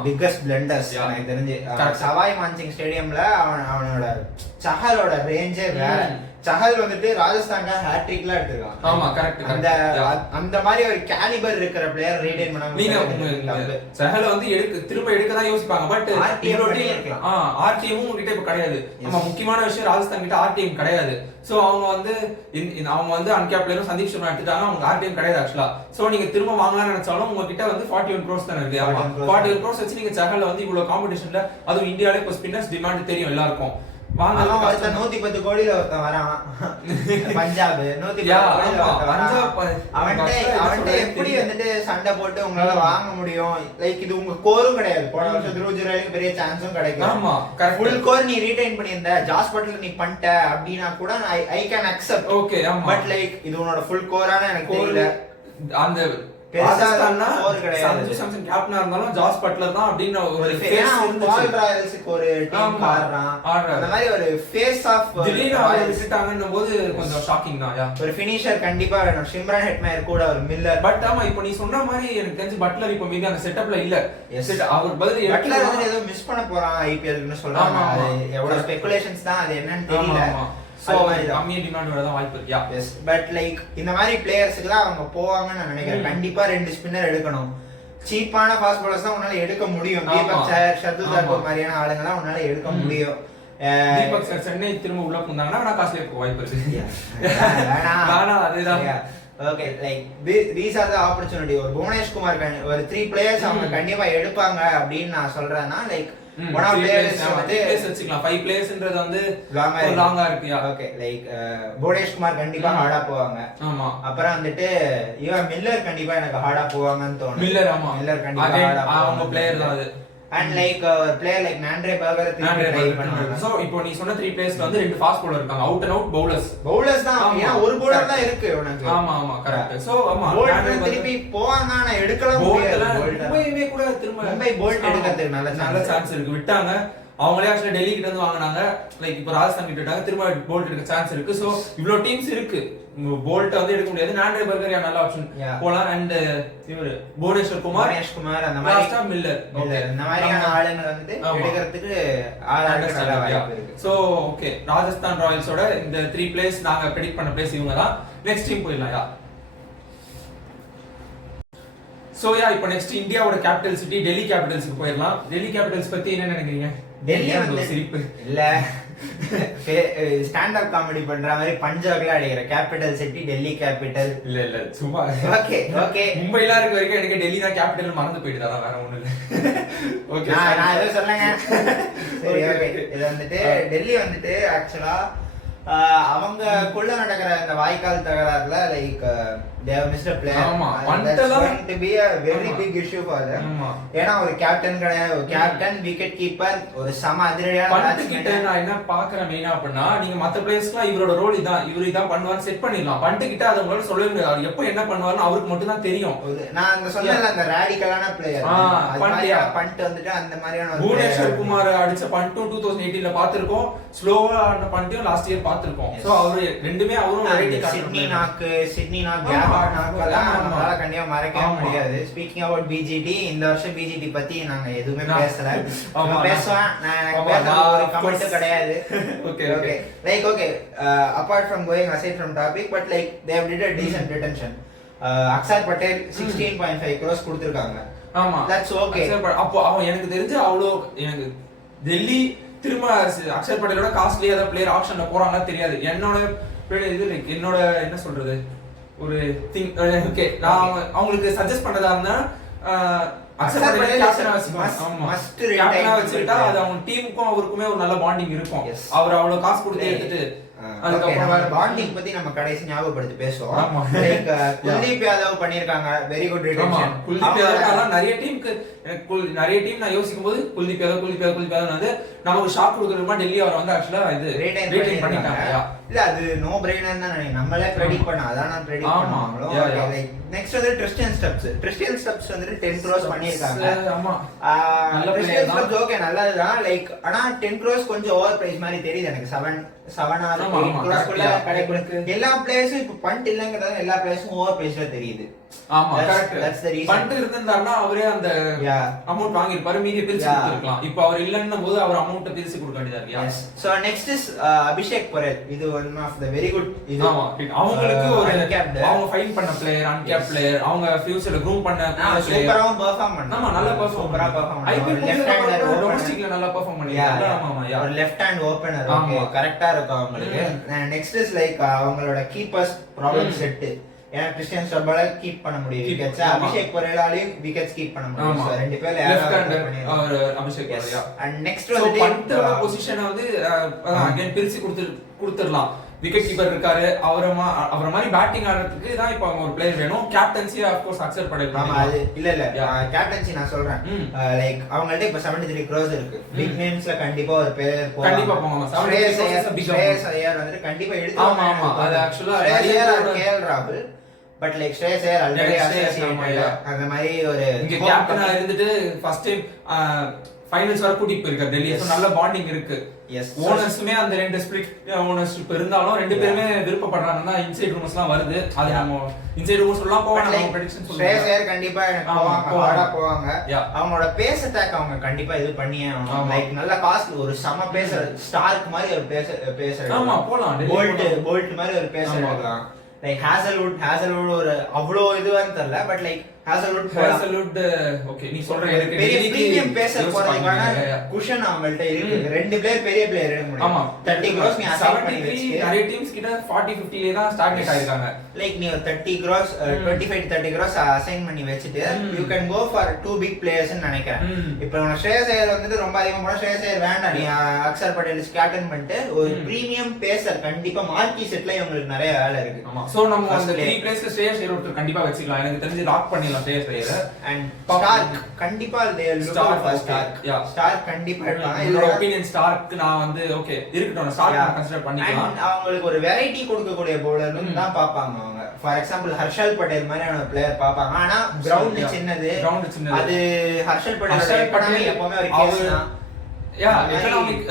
பிக்கஸ்ட் பிளண்டர்ஸ் எனக்கு தெரிஞ்சு. சவாய் மான்சிங் ஸ்டேடியம்ல அவனோட சஹலோட ரேஞ்சே வேற. சஹல் வந்துட்டு ராஜஸ்தான்ல ஹேட்ரிக்லாம் எடுத்துருக்கான். ஆமா கரெக்ட். அந்த மாதிரி ஒரு கேலிபர் இருக்கிற பிளேயர் ரீடைன் பண்ணாம நீங்க சஹல் வந்து திரும்ப எடுக்க தான் யோசிப்பாங்க. பட் ஆர்டிஎம் கிட்ட இப்ப கிடையாது. நம்ம முக்கியமான விஷயம் ராஜஸ்தான் கிட்ட ஆர்டிஎம் கிடையாது. சோ அவங்க வந்து அன்கேப் பிளேயரும் சந்தீப் சர்மா எடுத்துட்டாங்க. அவங்க ஆர்டிஎம் கிடையாது ஆக்சுவலா. சோ நீங்க திரும்ப வாங்கலாம்னு நினைச்சாலும் உங்ககிட்ட வந்து 41 crores தான் இருக்கு. 41 crores வச்சு நீங்க சஹல்ல வந்து இவ்வளவு காம்படிஷன்ல அதுவும் இந்தியாவில இப்ப ஸ்பின்னர்ஸ் டிமாண்ட் தெரியும் எல்லாருக்கும். 110 கோடியில ஒருத்தன் வரான் பஞ்சாப். 110 அவன்கிட்ட எப்படி வந்துட்டு சண்டை போட்டு உங்களால வாங்க முடியும்? லைக் இது உங்க கோரும் கிடையாது. போன வருஷம் துருவ் பெரிய சான்ஸும் கிடைக்கும். ஃபுல் கோர் நீ ரீடைன் பண்ணியிருந்த ஜாஸ் பட்லர் நீ பண்ணிட்ட அப்படின்னா கூட I can accept. Okay but like இது உன்னோட ஃபுல் கோரான எனக்கு தெரியல. அந்த சஞ்சு சாம்சன் கேப்டனா இருந்தாலும் ஜாஸ் பட்லர் தான் அப்படின்னு ஒரு ஃபேஸ் பால் ராயல்ஸ்க்கு ஒரு டீம் ஆடுறான். அந்த மாதிரி ஒரு ஃபேஸ் ஆஃப் திடீர்னு அவரை விட்டுட்டாங்கன்னும் போது கொஞ்சம் ஷாக்கிங் தான். ஒரு ஃபினிஷர் கண்டிப்பா வேணும். ஷிம்ரான் ஹெட்மயர் கூட ஒரு மில்லர். பட் ஆமா இப்போ நீ சொன்ன மாதிரி எனக்கு தெரிஞ்சு பட்லர் இப்போ மீதி அந்த செட்டப்ல இல்ல. அவர் பதில் பட்லர் வந்து ஏதோ மிஸ் பண்ண போறான் ஐபிஎல்னு சொல்றாங்க. அது எவ்வளவு ஸ்பெகுலேஷன்ஸ் தான், அது என்னன்னு தெரியல. கம்மியா டிமாண்ட் வரதான் வாய்ப்பு இருக்கு. பட் லைக் இந்த மாதிரி பிளேயர்ஸ்க்கு தான் அவங்க போவாங்கன்னு நான் நினைக்கிறேன். கண்டிப்பா 2 ஸ்பின்னர் எடுக்கணும். சீப்பான ஃபாஸ்ட் பவுலர்ஸ் தான் உன்னால எடுக்க முடியும். தீபக் சஹர், ஷர்துல் தாக்கூர் மாதிரியான ஆளுங்க தான் உன்னால எடுக்க முடியும். தீபக் சஹர் சென்னை திரும்ப உள்ள போனாங்கன்னா நான் காசுல இருக்க வாய்ப்பு இருக்கு. அதுதான். Okay like these are the opportunity. ஒரு புவனேஷ் குமார் ஒரு 3 பிளேயர்ஸ் அவங்க கண்டிப்பா எடுப்பாங்க அப்படின்னு நான் சொல்றேன்னா லைக் one of players வந்து வச்சுக்கலாம். 5 பிளேயர்ஸ்ன்றது வந்து லாங்கா இருக்கு. ஓகே லைக் புவனேஷ் குமார் கண்டிப்பா ஹார்டா போவாங்க. ஆமா. அப்புறம் வந்துட்டு இவன் மில்லர் கண்டிப்பா எனக்கு ஹார்டா போவாங்கன்னு தோணுது. மில்லர் ஆமா. மில்லர் கண்டிப்பா ஹார்டா அவங்க பிளேயர் தான் அது. And like a player like Nandre Burger try பண்ணுவாங்க. சோ இப்போ நீ சொன்ன 3 பிளேயர்ஸ்ல வந்து 2 ஃபாஸ்ட் பவுலர் இருக்காங்க. அவுட் அண்ட் அவுட் பவுலர்ஸ் தான். ஏன்னா ஒரு பவுலர் தான் இருக்கு உனக்கு. ஆமா கரெக்ட். சோ ஆமா நாண்ட்ரே திருப்பி போவாங்க. ஆனா எடுக்கலாம் முடியாது. மும்பைவே கூட திரும்ப மும்பை போல்ட் எடுக்கிறதுக்கு நல்ல சான்ஸ் இருக்கு. விட்டாங்க. அவங்களே ஆக்சுவலா டெல்லி கிட்ட இருந்து வாங்குனாங்க. லைக் இப்போ ராஜஸ்தான் கிட்ட விட்டாங்க. திரும்ப போல்ட் எடுக்க சான்ஸ் இருக்கு. சோ இவ்ளோ டீம்ஸ் இருக்கு. போல்ட் வந்து எடுக்க முடியாது. நாண்ட்ரே பர்கர் நல்ல ஆப்ஷன் போலாம். அண்ட் இவரு புவனேஸ்வர் குமார் அந்த மாதிரி மில்லர் இந்த மாதிரியான ஆளுங்க வந்து எடுக்கிறதுக்கு நல்ல வாய்ப்பு இருக்கு. சோ ஓகே ராஜஸ்தான் ராயல்ஸோட இந்த 3 பிளேஸ் நாங்க பிரெடிக்ட் பண்ண பிளேஸ் இவங்க தான். நெக்ஸ்ட் டீம் போயிடலாம். சோ இப்போ நெக்ஸ்ட் இந்தியாவோட கேபிட்டல் சிட்டி டெல்லி கேபிட்டல்ஸ்க்கு போயிடலாம். டெல்லி கேபிட்டல்ஸ் பத்தி என்ன நினைக்கிறீங்க? டெல்லி வந்து சிரிப்பு இல்ல ஸ்டாண்ட் அப் காமெடி பண்ற மாதிரி பஞ்சாப்ல அடிக்கிற கேபிட்டல் சிட்டி டெல்லி கேபிட்டல் இல்ல சும்மா. ஓகே மும்பைல இருக்க வரைக்கும் எனக்கு டெல்லி தான் கேபிட்டல் மறந்து போயிடுதா வேற ஒண்ணு இல்ல. ஓகே நான் ஏதோ சொல்லுங்க. சரி ஓகே இது வந்துட்டு டெல்லி வந்துட்டு ஆக்சுவலா அவங்கக்குள்ள நடக்கிற இந்த வாய்க்கால் தகராறுல like they have missed a player. That's going to be a very big issue for them. ஏனா ஒரு கேப்டன் கிடையாது. ஒரு கேப்டன் விக்கெட் கீப்பர் ஒரு சம அதிரடியான பந்து கிட்ட நான் என்ன பாக்குறேன் மெயினா அப்படினா நீங்க மத்த பிளேயர்ஸ்லாம் இவரோட ரோல் இதான் பண்ணுவான்னு செட் பண்ணிடலாம். பந்து கிட்ட அத உங்களால சொல்லவே முடியாது. எப்போ என்ன பண்ணுவாருன்னு அவருக்கு மட்டும் தான் தெரியும். நான் அங்க சொன்னேன்ல அந்த ராடிகலான பிளேயர் பண்ட் வந்துட்டு அந்த மாதிரியான ஒரு புவனேஸ்வர் குமார் அடிச்ச பண்ட் 2018ல பாத்துறோம். ஸ்லோவா ஆன பண்டையும் லாஸ்ட் இயர் பாத்துறோம். சோ அவரு ரெண்டுமே அவரும் சிட்னி நாக் கண்டிப்பா மறக்கவே முடியாது. ஸ்பீக்கிங் அபவுட் பிஜிடி, இந்த வருஷம் பிஜிடி பத்தி நாங்க எதுவுமே பேசல. பேசுவேன் நான் ஒரு கமெண்ட் கிடையாது. Okay like okay apart from going aside from topic but like they have did a decent retention. Axar Patel 16.5 crores கொடுத்திருக்காங்க. ஆமா தட்ஸ் ஓகே. அப்போ அவன் எனக்கு தெரிஞ்சு அவ்வளோ எனக்கு டெல்லி திரும்ப அக்ஷர் பட்டேலோட காஸ்ட்லியா ஏதாவது பிளேயர் ஆப்ஷன்ல போறாங்கன்னு தெரியாது. என்னோட இது லைக் என்னோட என்ன சொல்றது ஒரு திங் ஓகே நான் அவங்களுக்கு சஜஸ்ட் பண்றதா இருந்தா அக்ஷர் பட்டேல் கேப்டனா வச்சுட்டா அது அவங்க டீமுக்கும் அவருக்குமே ஒரு நல்ல பாண்டிங் இருக்கும். அவர் அவ்வளவு காசு கொடுத்து எடுத்துட்டு அதுக்கப்புறம் பாண்டிங் பத்தி நம்ம கடைசி ஞாபகப்படுத்தி பேசுவோம். லைக் குல்தீப் யாதவ் பண்ணிருக்காங்க very good retention. Kuldeep Yadav நிறைய டீமுக்கு நிறைய டீம் நான் யோசிக்கும் போது குல்தீப் யாதவ் வந்து நமக்கு ஷாக் கொடுக்கறதுமா டெல்லி அவர் வந்து ஆக்சுவலா இது ரீடைன் பண்ணிட்டாங்க. இல்ல அது நோ பிரெய்னர் தான் நினைக்கிறேன். நம்மளே பிரெடிக்ட் பண்ண அதான் நான் பிரெடிக்ட் பண்ணுவாங்களோ. லைக் நெக்ஸ்ட் வந்து கிறிஸ்டியன் ஸ்டெப்ஸ் வந்து 10 crores பண்ணிருக்காங்க. ஆமா நல்ல பிளேயர் தான். ஓகே நல்லதுதான். லைக் ஆனா 10 crores கொஞ்சம் ஓவர் பிரைஸ் மாதிரி தெரியுது எனக்கு. 7 or 8 crores குள்ள கிடைக்கும். எல்லா பிளேயர்ஸும் இப்ப பண்ட் இல்லங்கறதால எல்லா பிளேயர்ஸும் ஓவர் பிரைஸ்ல தெரியுது. ஆமா correct. That's the reason. Pant இருந்தாருன்னா அவரே அந்த அமௌண்ட் வாங்கி இருப்பாரு, மீதி பிரிச்சு கொடுத்துக்கலாம். இப்போ அவர் இல்லன்னும் போது அவர் அமௌண்ட் பிரிச்சு கொடுக்க வேண்டியதா இருக்கு. So next is Abhishek Porel. இது one of the very good. இது அவங்களுக்கு ஒரு அவங்க ஃபைன் பண்ண பிளேயர், அன்கேப் பிளேயர், அவங்க ஃபியூச்சர்ல க்ரூம் பண்ண பிளேயர் சூப்பரா பெர்ஃபார்ம் பண்ணாங்க. ஆமா நல்லா பெர்ஃபார்ம் பண்ணாங்க. ஐபிஎல் லெஃப்ட் ஹேண்டர் டொமஸ்டிக்ல நல்லா பெர்ஃபார்ம் பண்ணிருக்காங்க. ஆமா ஒரு லெஃப்ட் ஹேண்ட் ஓபனர். ஓகே கரெக்ட்டா இருக்கு அவங்களுக்கு. நெக்ஸ்ட் இஸ் லைக் அவங்களோட கீப்பர்ஸ் ப்ராப்ளம் செட். ஏன்னா கிறிஸ்டியன் ஸ்டபால கீப் பண்ண முடியும் விக்கெட்ஸ். அபிஷேக் பரேலாலையும் விக்கெட்ஸ் கீப் பண்ண முடியும். சோ ரெண்டு பேர்ல லெஃப்ட் ஹேண்டர் அவர் அபிஷேக் பரேலா. அண்ட் நெக்ஸ்ட் வந்து பண்ட் பொசிஷனை வந்து அகைன் பிரிச்சு கொடுத்துடலாம். விக்கெட் கீப்பர் இருக்காரு, அவரை மாதிரி பேட்டிங் ஆடுறதுக்கு தான் இப்போ அவங்க ஒரு பிளேயர் வேணும். கேப்டன்சி ஆஃப் கோர்ஸ் அக்செப்ட் பண்ணிருக்காங்க. ஆமா அது இல்ல கேப்டன்சி நான் சொல்றேன். லைக் அவங்கள்ட்ட இப்ப 73 crores இருக்கு. பிக் நேம்ஸ்ல கண்டிப்பா ஒரு பிளேயர் கண்டிப்பா போவாங்க. ஸ்ரேயஸ் ஐயர் வந்து கண்டிப்பா எடுத்து. ஆமா ஆமா அது ஆக்சுவலா கேஎல் ராகுல். But like Shreyas Iyer already associated அந்த மாதிரி ஒரு இங்க கேப்டனா இருந்துட்டு ஃபர்ஸ்ட் டைம் ஃபைனல்ஸ் வர கூட்டிட்டு போயிருக்காரு டெல்லி. சோ நல்ல பாண்டிங் இருக்கு. ஓனர்ஸ்மே அந்த ரெண்டு ஸ்பிளிட் ஓனர்ஷிப் இருந்தாலும் ரெண்டு பேருமே விருப்பப்படுறாங்கன்னா இன்சைட் ரூமர்ஸ்லாம் வருது. அது நம்ம இன்சைட் ரூமர்ஸ் எல்லாம் போவாங்க. நம்ம prediction சொல்லுங்க. ஸ்ரேயஸ் ஐயர் கண்டிப்பா போவாங்க. அவங்களோட பேஸ் அட்டாக் அவங்க கண்டிப்பா இது பண்ணியே லைக் நல்ல காஸ்ட் ஒரு சம பேச ஸ்டார்க் மாதிரி ஒரு பேச. ஆமா போலாம். போல்ட் மாதிரி ஒரு பேச எடுக்கலாம். லைக் ஹேசல்வுட் ஒரு அவ்வளோ இதுவான்னு தெரியல. பட் லைக் ஹேசல்வுட் ஓகே நீ சொல்ற எனக்கு பெரிய பிரீமியம் பேசர் போறதுக்கான குஷன் அவங்கள்ட்ட இருக்கு. ரெண்டு பிளேயர் பெரிய பிளேயர் எடுக்க முடியும். ஆமா 30 crores நீ அசைன் பண்ணி வச்சிருக்க. நிறைய டீம்ஸ் கிட்ட 40-50 ல தான் ஸ்டார்ட் ஆயிருக்காங்க. லைக் நீ ஒரு 30 crores 25 to 30 crores அசைன் பண்ணி வச்சிட்டு you can go for two big players ன்னு நினைக்கிறேன். இப்போ நம்ம ஸ்ரேயஸ் ஐயர் வந்து ரொம்ப அதிகமா போனா ஸ்ரேயஸ் ஐயர் வேண்டாம். நீ அக்ஷர் பட்டேல் கேப்டன் பண்ணிட்டு ஒரு பிரீமியம் பேசர் கண்டிப்பா மார்க்கி செட்ல உங்களுக்கு நிறைய வேலை இருக்கு. ஆமா சோ நம்ம அந்த 3 பிளேஸ்க்கு ஸ்ரேயஸ் ஐயர் ஒருத்தர் கண்டிப்பா வச்சுக்கலாம். எனக்கு தெரிஞ்சு லாக் பண்ணிடலாம் ஸ்ரேயஸ் ஐயர். அண்ட் ஸ்டார்க் கண்டிப்பா they look for ஸ்டார்க் கண்டிப்பா இருப்பாங்க. என்னோட ஒபினியன் ஸ்டார்க் நான் வந்து ஓகே இருக்கட்டும். ஸ்டார்க் நான் கன்சிடர் பண்ணிக்கலாம். அவங்களுக்கு ஒரு வெரைட்டி கொடுக்கக்கூடிய பவுலர்னு தான் பாப்பாங்க அவங்க. ஃபார் எக்ஸாம்பிள் ஹர்ஷல் பட்டேல் மாதிரியான ஒரு பிளேயர் பாப்பாங்க. ஆனா கிரவுண்ட் சின்னது அது ஹர்ஷல் பட்டேல் எப்பவுமே ஒரு கேஸ் தான். எக்கனாமிக்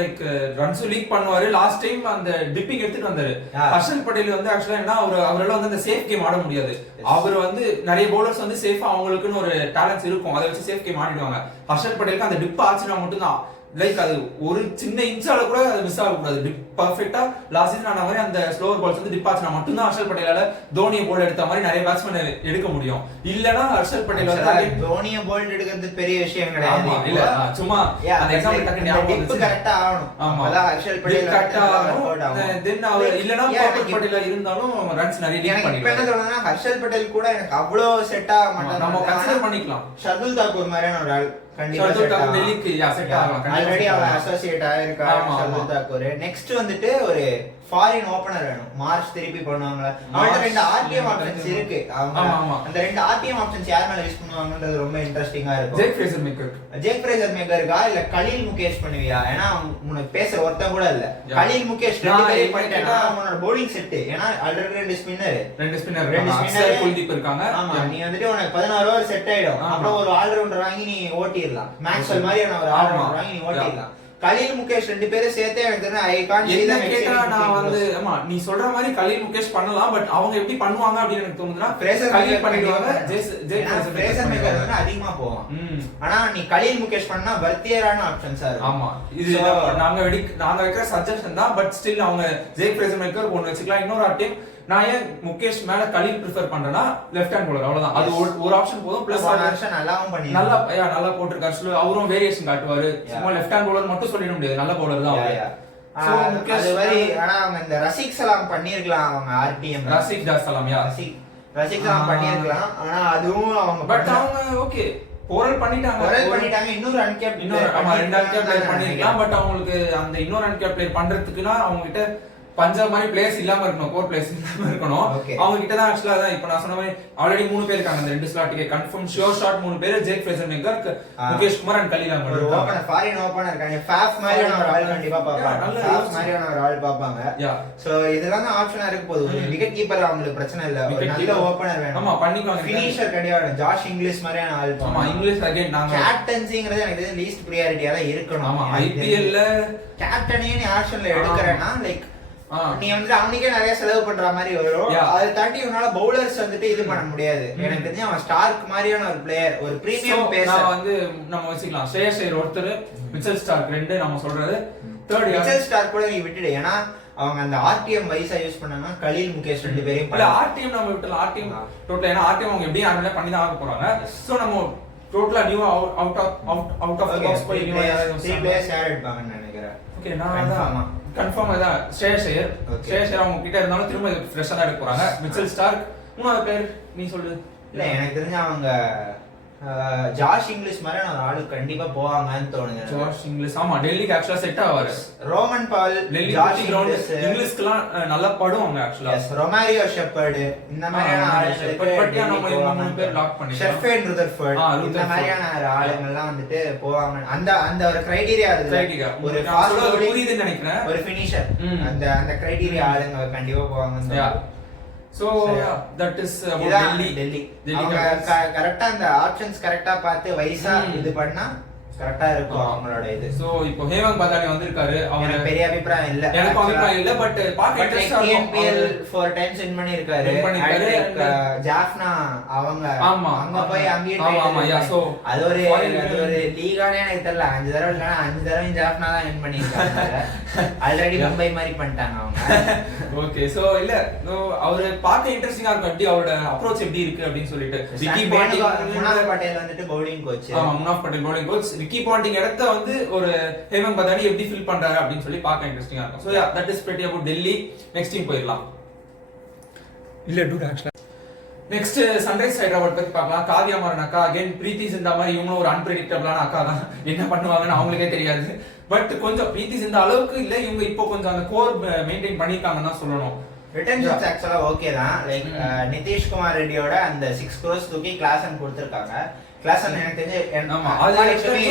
லைக் ரன்ஸ் லீக் பண்ணுவாரு. லாஸ்ட் டைம் அந்த டிப்பிங் எடுத்துட்டு வந்தாரு. ஹர்ஷல் பட்டேல் வந்து ஆக்சுவலா என்ன அவரால வந்து அந்த சேஃப் கேம் ஆட முடியாது. அவர் வந்து நிறைய பவுலர்ஸ் வந்து சேஃபா அவங்களுக்குன்னு ஒரு டேலண்ட்ஸ் இருக்கும். அதை வச்சு சேஃப் கேம் ஆடிடுவாங்க. ஹர்ஷல் பட்டேலுக்கு அந்த டிப் ஆச்சுனா மட்டும் தான் லைக் அது ஒரு சின்ன இன்ச்சால கூட அது மிஸ் ஆகக்கூடாது. டிப் பர்ஃபெக்ட்டா லாஸ்ட் சீசன் ஆன மாதிரி அந்த ஸ்லோவர் பால்ஸ் வந்து டிப் ஆச்சுனா மட்டும் தான் ஹர்ஷல் பட்டேலால தோனியை போல்ட் எடுத்த மாதிரி நிறைய பேட்ஸ்மேன் எடுக்க முடியும். இல்லனா ஹர்ஷல் பட்டேல் வந்து தோனியை போல்ட் எடுக்கிறது பெரிய விஷயம் கிடையாது. இல்ல சும்மா அந்த எக்ஸாம்பிள் டக்கு ஞாபகம் டிப் கரெக்ட்டா ஆகணும். அதான் ஹர்ஷல் பட்டேல் கரெக்ட்டா ஆகணும். தென் அவர் இல்லனா பர்ஃபெக்ட் பட்டேலா இருந்தாலும் ரன்ஸ் நிறைய லீக் பண்ணிடுவாங்க. இப்போ என்ன சொல்றேன்னா ஹர்ஷல் பட்டேல் கூட எனக்கு அவ்வளோ செட் ஆக மாட்டாங்க. நம்ம கன்சிடர் பண்ணிக்கலாம். ஷர்துல் தாக்கூர் மாதிரியான ஒரு ஆள் கண்டிப்பா டெல்லிக்கு செட் ஆகலாம். ஆல்ரெடி அவன் அசோசியேட் ஆயிருக்காரு ஷர்துல் தாக்கூர். நெக்ஸ்ட் வந்துட்டு ஒரு ஃபாரின் ஓபனர் வேணும். மார்ச் திருப்பி பண்ணுவாங்க. அவங்கள்ட்ட ரெண்டு ஆர்டிஎம் ஆப்ஷன்ஸ் இருக்கு. அந்த ரெண்டு ஆர்டிஎம் ஆப்ஷன்ஸ் யார் மேல யூஸ் பண்ணுவாங்கன்றது ரொம்ப இன்ட்ரெஸ்டிங்கா இருக்கும். ஜேக் ஃப்ரேசர் மேக்கருக்கா இல்ல கலீல் முகேஷ் பண்ணுவியா? ஏன்னா உனக்கு பேச ஒருத்தன் கூட இல்ல. கலீல் முகேஷ் ரெண்டு பேரும் பண்ணிட்டேன்னா உன்னோட பவுலிங் செட். ஏன்னா ஆல்ரெடி ரெண்டு ஸ்பின்னர் குல்தீப் இருக்காங்க. ஆமா நீ வந்துட்டு உனக்கு 16 ஓவர் செட் ஆயிடும். அப்புறம் ஒரு ஆல்ரவுண்டர் வாங்கி நீ ஓட்டிடலாம். மேக்ஸ்வெல் மாதிரியான ஒரு ஆல்ரவுண்டர் வாங்கி நீ ஓட்டிடலாம். கலீல் முகேஷ் ரெண்டு பேரும் சேர்த்தே எனக்கு தெரியும். I can't see them exit. நான் வந்து ஆமா நீ சொல்ற மாதிரி கலீல் முகேஷ் பண்ணலாம். பட் அவங்க எப்படி பண்ணுவாங்க அப்படி எனக்கு தோணுதுன்னா ஃப்ரேசர் கலீல் பண்ணிடுவாங்க. ஃப்ரேசர் மேக்கர் வந்து அதிகமா போவான். ஆனா நீ கலீல் முகேஷ் பண்ணா வர்த்தியரான ஆப்ஷன்ஸா இருக்கும். ஆமா இது நாங்க வைக்கிற சஜஷன் தான். பட் ஸ்டில் அவங்க ஜேக் ஃப்ரேசர் மேக்கர் ஒன்னு வச்சுக்கலாம். இன்னொரு டீம் நான் ஏன் முகேஷ் மேல கலீல் ப்ரிஃபர் பண்றேன்னா லெஃப்ட் ஹேண்ட் bowler அவ்வளவுதான். அது ஒரு ஆப்ஷன் போதும். பிளஸ் ஆப்ஷன் நல்லாவும் பண்ணி நல்லா போட்டுருக்காரு. அவரும் வேரியேஷன் காட்டுவாரு. சும்மா லெஃப்ட் ஹேண்ட் bowler மட்டும் சொல்லிட முடியாது. நல்ல bowler தான் அவரு. அது மாதிரி ஆனா அவங்க இந்த ரசிக் சலாம் பண்ணிருக்கலாம். அவங்க ஆர்டிஎம் ரசிக் சலாம் ரசிக் சலாம் பண்ணிருக்கலாம். ஆனா அதுவும் அவங்க பட் அவங்க ஓகே ஓரல் பண்ணிட்டாங்க இன்னொரு அன்கேப் ரெண்டு அன்கேப் பிளேயர் பண்ணிருக்கலாம். பட் அவங்களுக்கு அந்த இன்னொரு அன்கேப் பிளேயர் பண்றதுக்குன்னா அவங்க கிட்ட பஞ்சாப் மாதிரி பிளேயர்ஸ் இல்லாம இருக்கணும், கோர் பிளேயர்ஸ் இல்லாம இருக்கணும். அவங்க கிட்ட தான் ஆக்சுவலா தான் இப்ப நான் சொன்ன மாதிரி ஆல்ரெடி 3 பேர் இருக்காங்க அந்த 2 ஸ்லாட்டுக்கு கன்ஃபார்ம் ஷியோர் ஷாட் 3 பேர் Jake Fraser McGurk, Mukesh Kumar and Khaleel Ahmed. ஒரு ஓபனர் ஃபாரின் ஓபனர் இருக்காங்க. ஃபாஃப் மாதிரியான ஒரு ஆள் கண்டிப்பா பாப்பாங்க. ஃபாஃப் மாதிரியான ஒரு ஆள் பாப்பாங்க. சோ இதெல்லாம் தான் ஆப்ஷனா இருக்க போகுது. ஒரு விக்கெட் கீப்பர் அவங்களுக்கு பிரச்சனை இல்ல, ஒரு நல்ல ஓபனர் வேணும். ஆமா பண்ணிக்குவாங்க. ஃபினிஷர் கண்டிப்பா ஜாஷ் இங்கிலீஷ் மாதிரியான ஆள். ஆமா இங்கிலீஷ் அகைன் நாங்க கேப்டன்சிங்கிறது எனக்கு தெரிஞ்சு லீஸ்ட் பிரியாரிட்டியா தான் இருக்கணும். ஆமா ஐபிஎல்ல கேப்டனே நீ ஆப்ஷன்ல எடுக்கறேன்னா லைக் நீ வந்து அவனுக்கே நிறைய செலவு பண்ற மாதிரி வரும். அதை தாண்டி உன்னால பவுலர்ஸ் வந்துட்டு இது பண்ண முடியாது. எனக்கு தெரிஞ்சு அவன் ஸ்டார்க் மாதிரியான ஒரு பிளேயர், ஒரு பிரீமியம் பேசர் வந்து நம்ம வச்சுக்கலாம். ஸ்ரேயஸ் ஐயர் ஒருத்தர், மிச்சல் ஸ்டார்க் ரெண்டு நம்ம சொல்றது. தேர்ட் மிச்சல் ஸ்டார்க் கூட நீ விட்டுடு, ஏன்னா அவங்க அந்த ஆர்டிஎம் வைஸா யூஸ் பண்ணாங்க. கலீல் முகேஷ் 2 பேரையும் இல்ல ஆர்டிஎம் நம்ம விட்டுலாம். ஆர்டிஎம் டோட்டல், ஏன்னா ஆர்டிஎம் அவங்க எப்படியும் ஆர்மில பண்ணி தான் ஆக போறாங்க. சோ நம்ம டோட்டலா new out of the box போய் நியூ 3 பிளேயர்ஸ் ஆட் எடுப்பாங்கன்னு நினைக்கிறேன். ஓகே நான் கன்ஃபார்ம் அதான் ஸ்ரேயஸ் ஐயர். ஸ்ரேயஸ் ஐயர் அவங்க கிட்ட இருந்தாலும் திரும்ப ஃப்ரெஷ்ஷா தான் எடுக்க போறாங்க. மிச்சல் ஸ்டார்க் மூணாவது பேர் நீ சொல்லு. இல்ல எனக்கு தெரிஞ்ச அவங்க ஜாஷ் இங்கிலீஷ் மாதிரி ஒரு ஆளு கண்டிப்பா போவாங்கன்னு தோணுது. ஜாஷ் இங்கிலீஷ் ஆமா டெல்லிக்கு ஆக்சுவலா செட் ஆவாரு. ரோமன் பால் ஜாஷ் இங்கிலீஷ்க்குலாம் நல்லா படுவாங்க ஆக்சுவலா. ரொமாரியோ ஷெப்பர்ட் இந்த மாதிரியான ஆளுங்களுக்கு பட் நம்ம 3 பேர் லாக் பண்ணி ஷெஃபேன் ருதர்ஃபோர்ட் இந்த மாதிரியான ஆளுங்கலாம் வந்துட்டு போவாங்க. அந்த அந்த ஒரு கிரைட்டீரியா இருக்கு. ஒரு ஃபாஸ்ட் பவுலிங் புரியுதுன்னு நினைக்கிறேன். ஒரு ஃபினிஷர் அந்த அந்த கிரைட்டீரியா ஆளுங்க கண்டிப்பா போவாங்க. So that is about Delhi. அவங்க கரெக்ட்டா அந்த ஆப்ஷன்ஸ் கரெக்ட்டா பார்த்து வைஸா இது பண்ணா கரெக்ட்டா இருக்கும் அவங்களோட இது. சோ இப்போ ஹேமந்த் பதானி வந்திருக்காரு. அவருக்கு பெரிய அபிப்பிராயம் இல்ல. எனக்கு அபிப்பிராயம் இல்ல, பட் பாக்க இன்ட்ரஸ்டா இருக்கும். KPL 4 டைம்ஸ் வின் பண்ணிருக்காரு. ஜாஃப்னா அவங்க அங்க போய் அங்கேயே ஆமா சோ அது ஒரு லீகானே எனக்கு தெரியல. 5 தடவை இல்லனா 5 தடவை ஜாஃப்னா தான் வின் பண்ணிருக்காங்க. ஆல்ரெடி மும்பை மாதிரி பண்ணிட்டாங்க அவங்க. ஓகே சோ இல்ல அவரு பாக்க இன்ட்ரஸ்டிங்கா இருக்கும். எப்படி அவரோட அப்ரோச் எப்படி இருக்கு அப்படினு சொல்லிட்டு. விக்கி முனாஃப் பட்டேல் வந்துட்டு பவுலிங் கோச். ஆமா Munaf Patel bowling coach. Vicky bonding இடத்த வந்து ஒரு ஹேமந்த் பதானி எப்படி ஃபில் பண்றாரு அப்படின்னு சொல்லி பார்க்க இன்ட்ரஸ்டிங்கா இருக்கும். So that is pretty about Delhi. Next team போயிடலாம். இல்ல டூ ஆக்சுவலா நெக்ஸ்ட் சன்ரைஸ் ஹைதராபாத் பத்தி பார்க்கலாம். காவ்யா மாரன் அக்கா அகைன் பிரீத்தி சிந்தா மாதிரி இவங்களும் ஒரு அன்பிரெடிக்டபிளான அக்கா தான். என்ன பண்ணுவாங்கன்னு அவங்களுக்கே தெரியாது. பட் கொஞ்சம் பிரீத்தி சிந்தா அளவுக்கு இல்ல, இவங்க இப்போ கொஞ்சம் அந்த கோர் மெயின்டைன் பண்ணிருக்காங்கன்னு தான் சொல்லணும். ரிட்டர்ன்ஸ் ஆக்சுவலா ஓகே தான். லைக் நிதிஷ் குமார் ரெட்டியோட அந்த 6 crores தூக்கி கிளாசன் கொடுத்திருக்காங்க. கிளாசன் எனக்கு தெரிஞ்சு ஆமா அது ஆக்சுவலி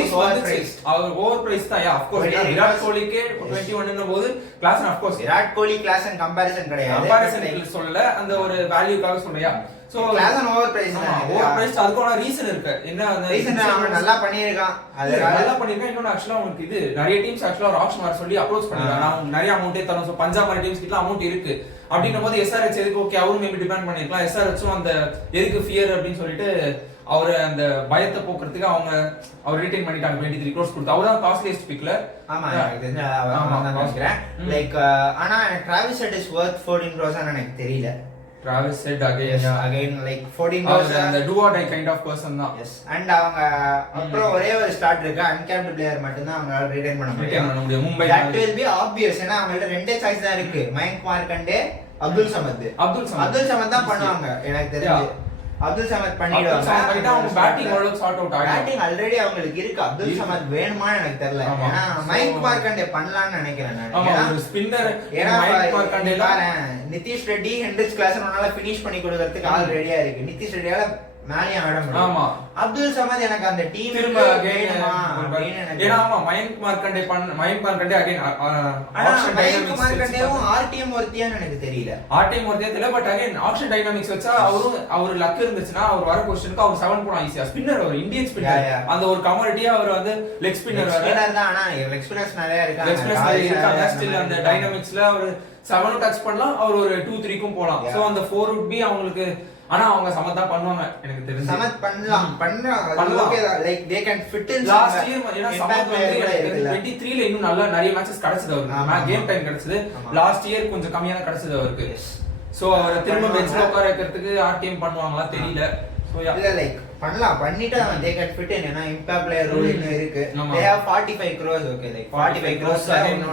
ஓவர் பிரைஸ் தான். ஆஃப் கோர்ஸ் விராட் கோலிக்கு 21 ன்ன போது Klaasen of course Virat Kohli Klaasen comparison கிடையாது. கம்பேரிசன் சொல்லல, அந்த ஒரு வேல்யூக்காக சொல்றியா. சோ கிளாசன் ஓவர் பிரைஸ் தான். ஓவர் பிரைஸ் அதுக்கான ரீசன் இருக்கு. என்ன அந்த ரீசன் அவன் நல்லா பண்ணிருக்கான். அது நல்லா பண்ணிருக்கான். இன்னொரு ஆக்சுவலா உங்களுக்கு இது நிறைய டீம்ஸ் ஆக்சுவலா ஒரு ஆப்ஷன் வர சொல்லி அப்ரோச் பண்ணிருக்காங்க. நான் நிறைய அமௌண்ட்டே தரோம். சோ பஞ்சாப் மாதிரி டீம்ஸ் கிட்ட அமௌண்ட் இருக்கு அப்படின்னும் போது எஸ்ஆர்ஹெச் எதுக்கு ஓகே அவரும் மேபி டிபெண்ட் பண்ணிருக்கலாம். எஸ்ஆர்ஹெச்சும் அந்த எதுக்கு ஃபியர் அப்படின்னு சொல்லிட்டு அவரு அந்த பயத்தை போக்குறதுக்கு அவர் ரிட்டைன் பண்ணிட்டாங்க. 23 crores கொடுத்து அவர்தான் காஸ்ட்லியஸ்ட் பிக்ல. ஆமா எனக்கு தெரிஞ்ச நான் நினைக்கிறேன். லைக் ஆனா Travis Head is worth 14 crores ன்னு எனக்கு தெரியல. Travis Head again like 14 crores அந்த do or die kind of person தான். எஸ் அண்ட் அவங்க அப்புறம் ஒரே ஒரு ஸ்டார்ட் இருக்கு. அன்கேப்ட் பிளேயர் மட்டும் தான் அவங்களால ரிட்டைன் பண்ண முடியும். Mumbai that will be obvious. ஏன்னா அவங்கள்ட்ட ரெண்டே சாய்ஸ் தான் இருக்கு. மயங்க் மார்க்கண்டே, அப்துல் சமத் தான் பண்ணுவாங்க எனக்கு தெரிஞ்சு. அப்துல் சமத் பண்ணிடுவாங்க. அவங்க பேட்டிங் ஓரளவுக்கு சார்ட் அவுட் ஆகும். பேட்டிங் ஆல்ரெடி அவங்களுக்கு இருக்கு. அப்துல் சமத் வேணுமான்னு எனக்கு தெரியல. ஏன்னா மயங்க் மார்க்கண்டே பண்ணலாம்னு நினைக்கிறேன் நான். ஏன்னா ஸ்பின்னர் ஏன்னா மயங்க் மார்க்கண்டே நிதிஷ் ரெட்டி ஹென்ரிக்ஸ் கிளாசன் உன்னால ஃபினிஷ் பண்ணி கொடுக்கிறதுக்கு ஆல் ரெடியா இருக்கு. நிதிஷ் ரெட்டியால மேலே ஆட முடியும். ஆமா அப்துல் சமத் எனக்கு அந்த டீம் திரும்ப ஏன்னா ஆமா மயங்க் மார்க்கண்டே அகைன் ஆக்ஷன் மயங்க் மார்க்கண்டேவும் ஆர்டிஎம் ஒருத்தியான்னு எனக்கு தெரியல. ஆர்டிஎம் ஒருத்தியா தெரியல. பட் அகைன் ஆக்ஷன் டைனாமிக்ஸ் வச்சா அவர் லக் இருந்துச்சுன்னா அவர் வர பொசிஷனுக்கு அவர் 7 போலாம் ஈஸியா. ஸ்பின்னர் ஒரு இந்தியன் ஸ்பின்னர் அந்த ஒரு கமாடிட்டியா அவர் வந்து லெக் ஸ்பின்னர் தான். ஆனா லெக் ஸ்பின்னர்ஸ் நிறைய இருக்காங்க. ஸ்டில் அந்த டைனாமிக்ஸ்ல அவர் 7 டச் பண்ணலாம். அவர் ஒரு 2-3க்கும் போலாம். சோ அந்த 4 would be அவங்களுக்கு. ஆனா அவங்க சமத் தான் பண்ணுவாங்க எனக்கு தெரிஞ்சு. சமத் பண்றாங்க ஓகே தான். Like they can fit in last year. ஏன்னா சமத் வந்து 23 ல இன்னும் நல்லா நிறைய மேட்சஸ் கிடைச்சது அவருக்கு. கேம் டைம் கிடைச்சது. லாஸ்ட் இயர் கொஞ்சம் கம்மியான கிடைச்சது அவருக்கு. சோ அவரை திரும்ப பெஞ்ச்ல உட்கார வைக்கிறதுக்கு ஆர்டிஎம் பண்ணுவாங்களா தெரியல. சோ இல்ல லைக் பண்ணலாம் பண்ணிட்டு அவன் they can fit in ஏன்னா இம்பாக்ட் பிளேயர் ரோல் இன்னும் இருக்கு they have 45 crores okay like 45 crores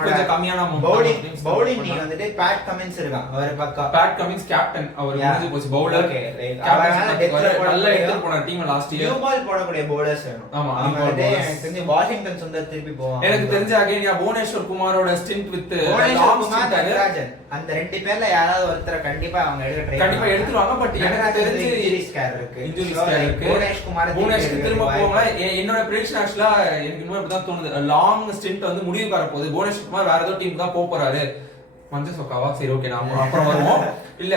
கொஞ்சம் கம்மியான பவுலிங் நீ வந்துட்டு பேட் கமின்ஸ் இருக்கான் அவர் பக்கா பேட் கமின்ஸ் கேப்டன் அவர் முடிஞ்சு போச்சு பவுலர் நல்ல எடுத்து போன team last year new ball போடக்கூடிய பவுலர்ஸ் வேணும் ஆமா அவங்க எனக்கு தெரிஞ்சு வாஷிங்டன் சுந்தர் திருப்பி போவாங்க எனக்கு தெரிஞ்ச அகைன் புவனேஸ்வர் குமாரோட ஸ்டிண்ட் வித் ராஜன் அந்த ரெண்டு பேர்ல யாராவது ஒருத்தர கண்டிப்பா அவங்க கண்டிப்பா எடுத்துருவாங்க பட் எனக்கு தெரிஞ்சு இருக்கு புவனேஷ் திரும்ப போவாங்க என்னோட பிரெடிக்ஷன் ஆக்சுவலா எனக்கு இன்னும் இப்படிதான் தோணுது லாங் ஸ்டிண்ட் வந்து முடிவு வர போகுது புவனேஷ் குமார் வேற ஏதோ டீம் தான் போறாரு மஞ்சள் சொக்காவா சரி ஓகே நாம அப்புறம் வருவோம் இல்ல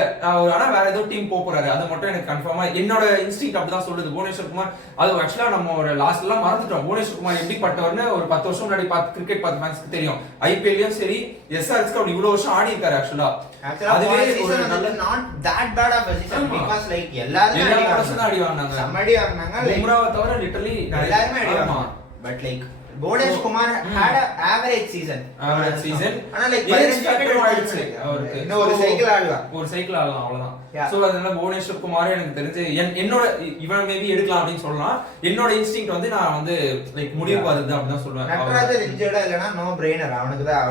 ஆனா வேற ஏதோ டீம் போறாரு அது மட்டும் எனக்கு கன்ஃபார்மா என்னோட இன்ஸ்டிங்க்ட் அப்படிதான் சொல்லுது புவனேஸ்வர் குமார் அது ஆக்சுவலா நம்ம ஒரு லாஸ்ட் எல்லாம் மறந்துட்டோம் புவனேஸ்வர் குமார் எப்படி பட்டவர்னு ஒரு 10 வருஷம் முன்னாடி கிரிக்கெட் பார்த்த மேட்ச்க்கு தெரியும் ஐபிஎல்லையும் சரி எஸ்ஆர்எஸ்க்கு அப்படி இவ்வளவு வருஷம் ஆடி இருக்காரு ஆக்சுவலா அதுவே ஒரு நல்ல not that bad of position because like எல்லாரும் அடி வாங்குனாங்க சம்மடி வாங்குனாங்க பும்ராவை தவிர லிட்டரலி எல்லாரும் அடி வாங்குனாங்க but like Bhuvanesh Kumar had a average season ஆனா லைக் 15 ஆயிடுச்சு அவருக்கு இன்னும் ஒரு சைக்கிள் ஆடலாம் அவ்வளவுதான் சோ அதனால புவனேஸ்வர் குமார் எனக்கு தெரிஞ்சு என்னோட இவன் மேபி எடுக்கலாம் அப்படின்னு சொல்லலாம் என்னோட இன்ஸ்டிங்க்ட் வந்து நான் வந்து லைக் முடிவு பாருது அப்படி தான் சொல்லுவேன் நட்ராஜர் இன்ஜர்டா இல்லனா நோ பிரெய்னர் அவனுக்கு தான்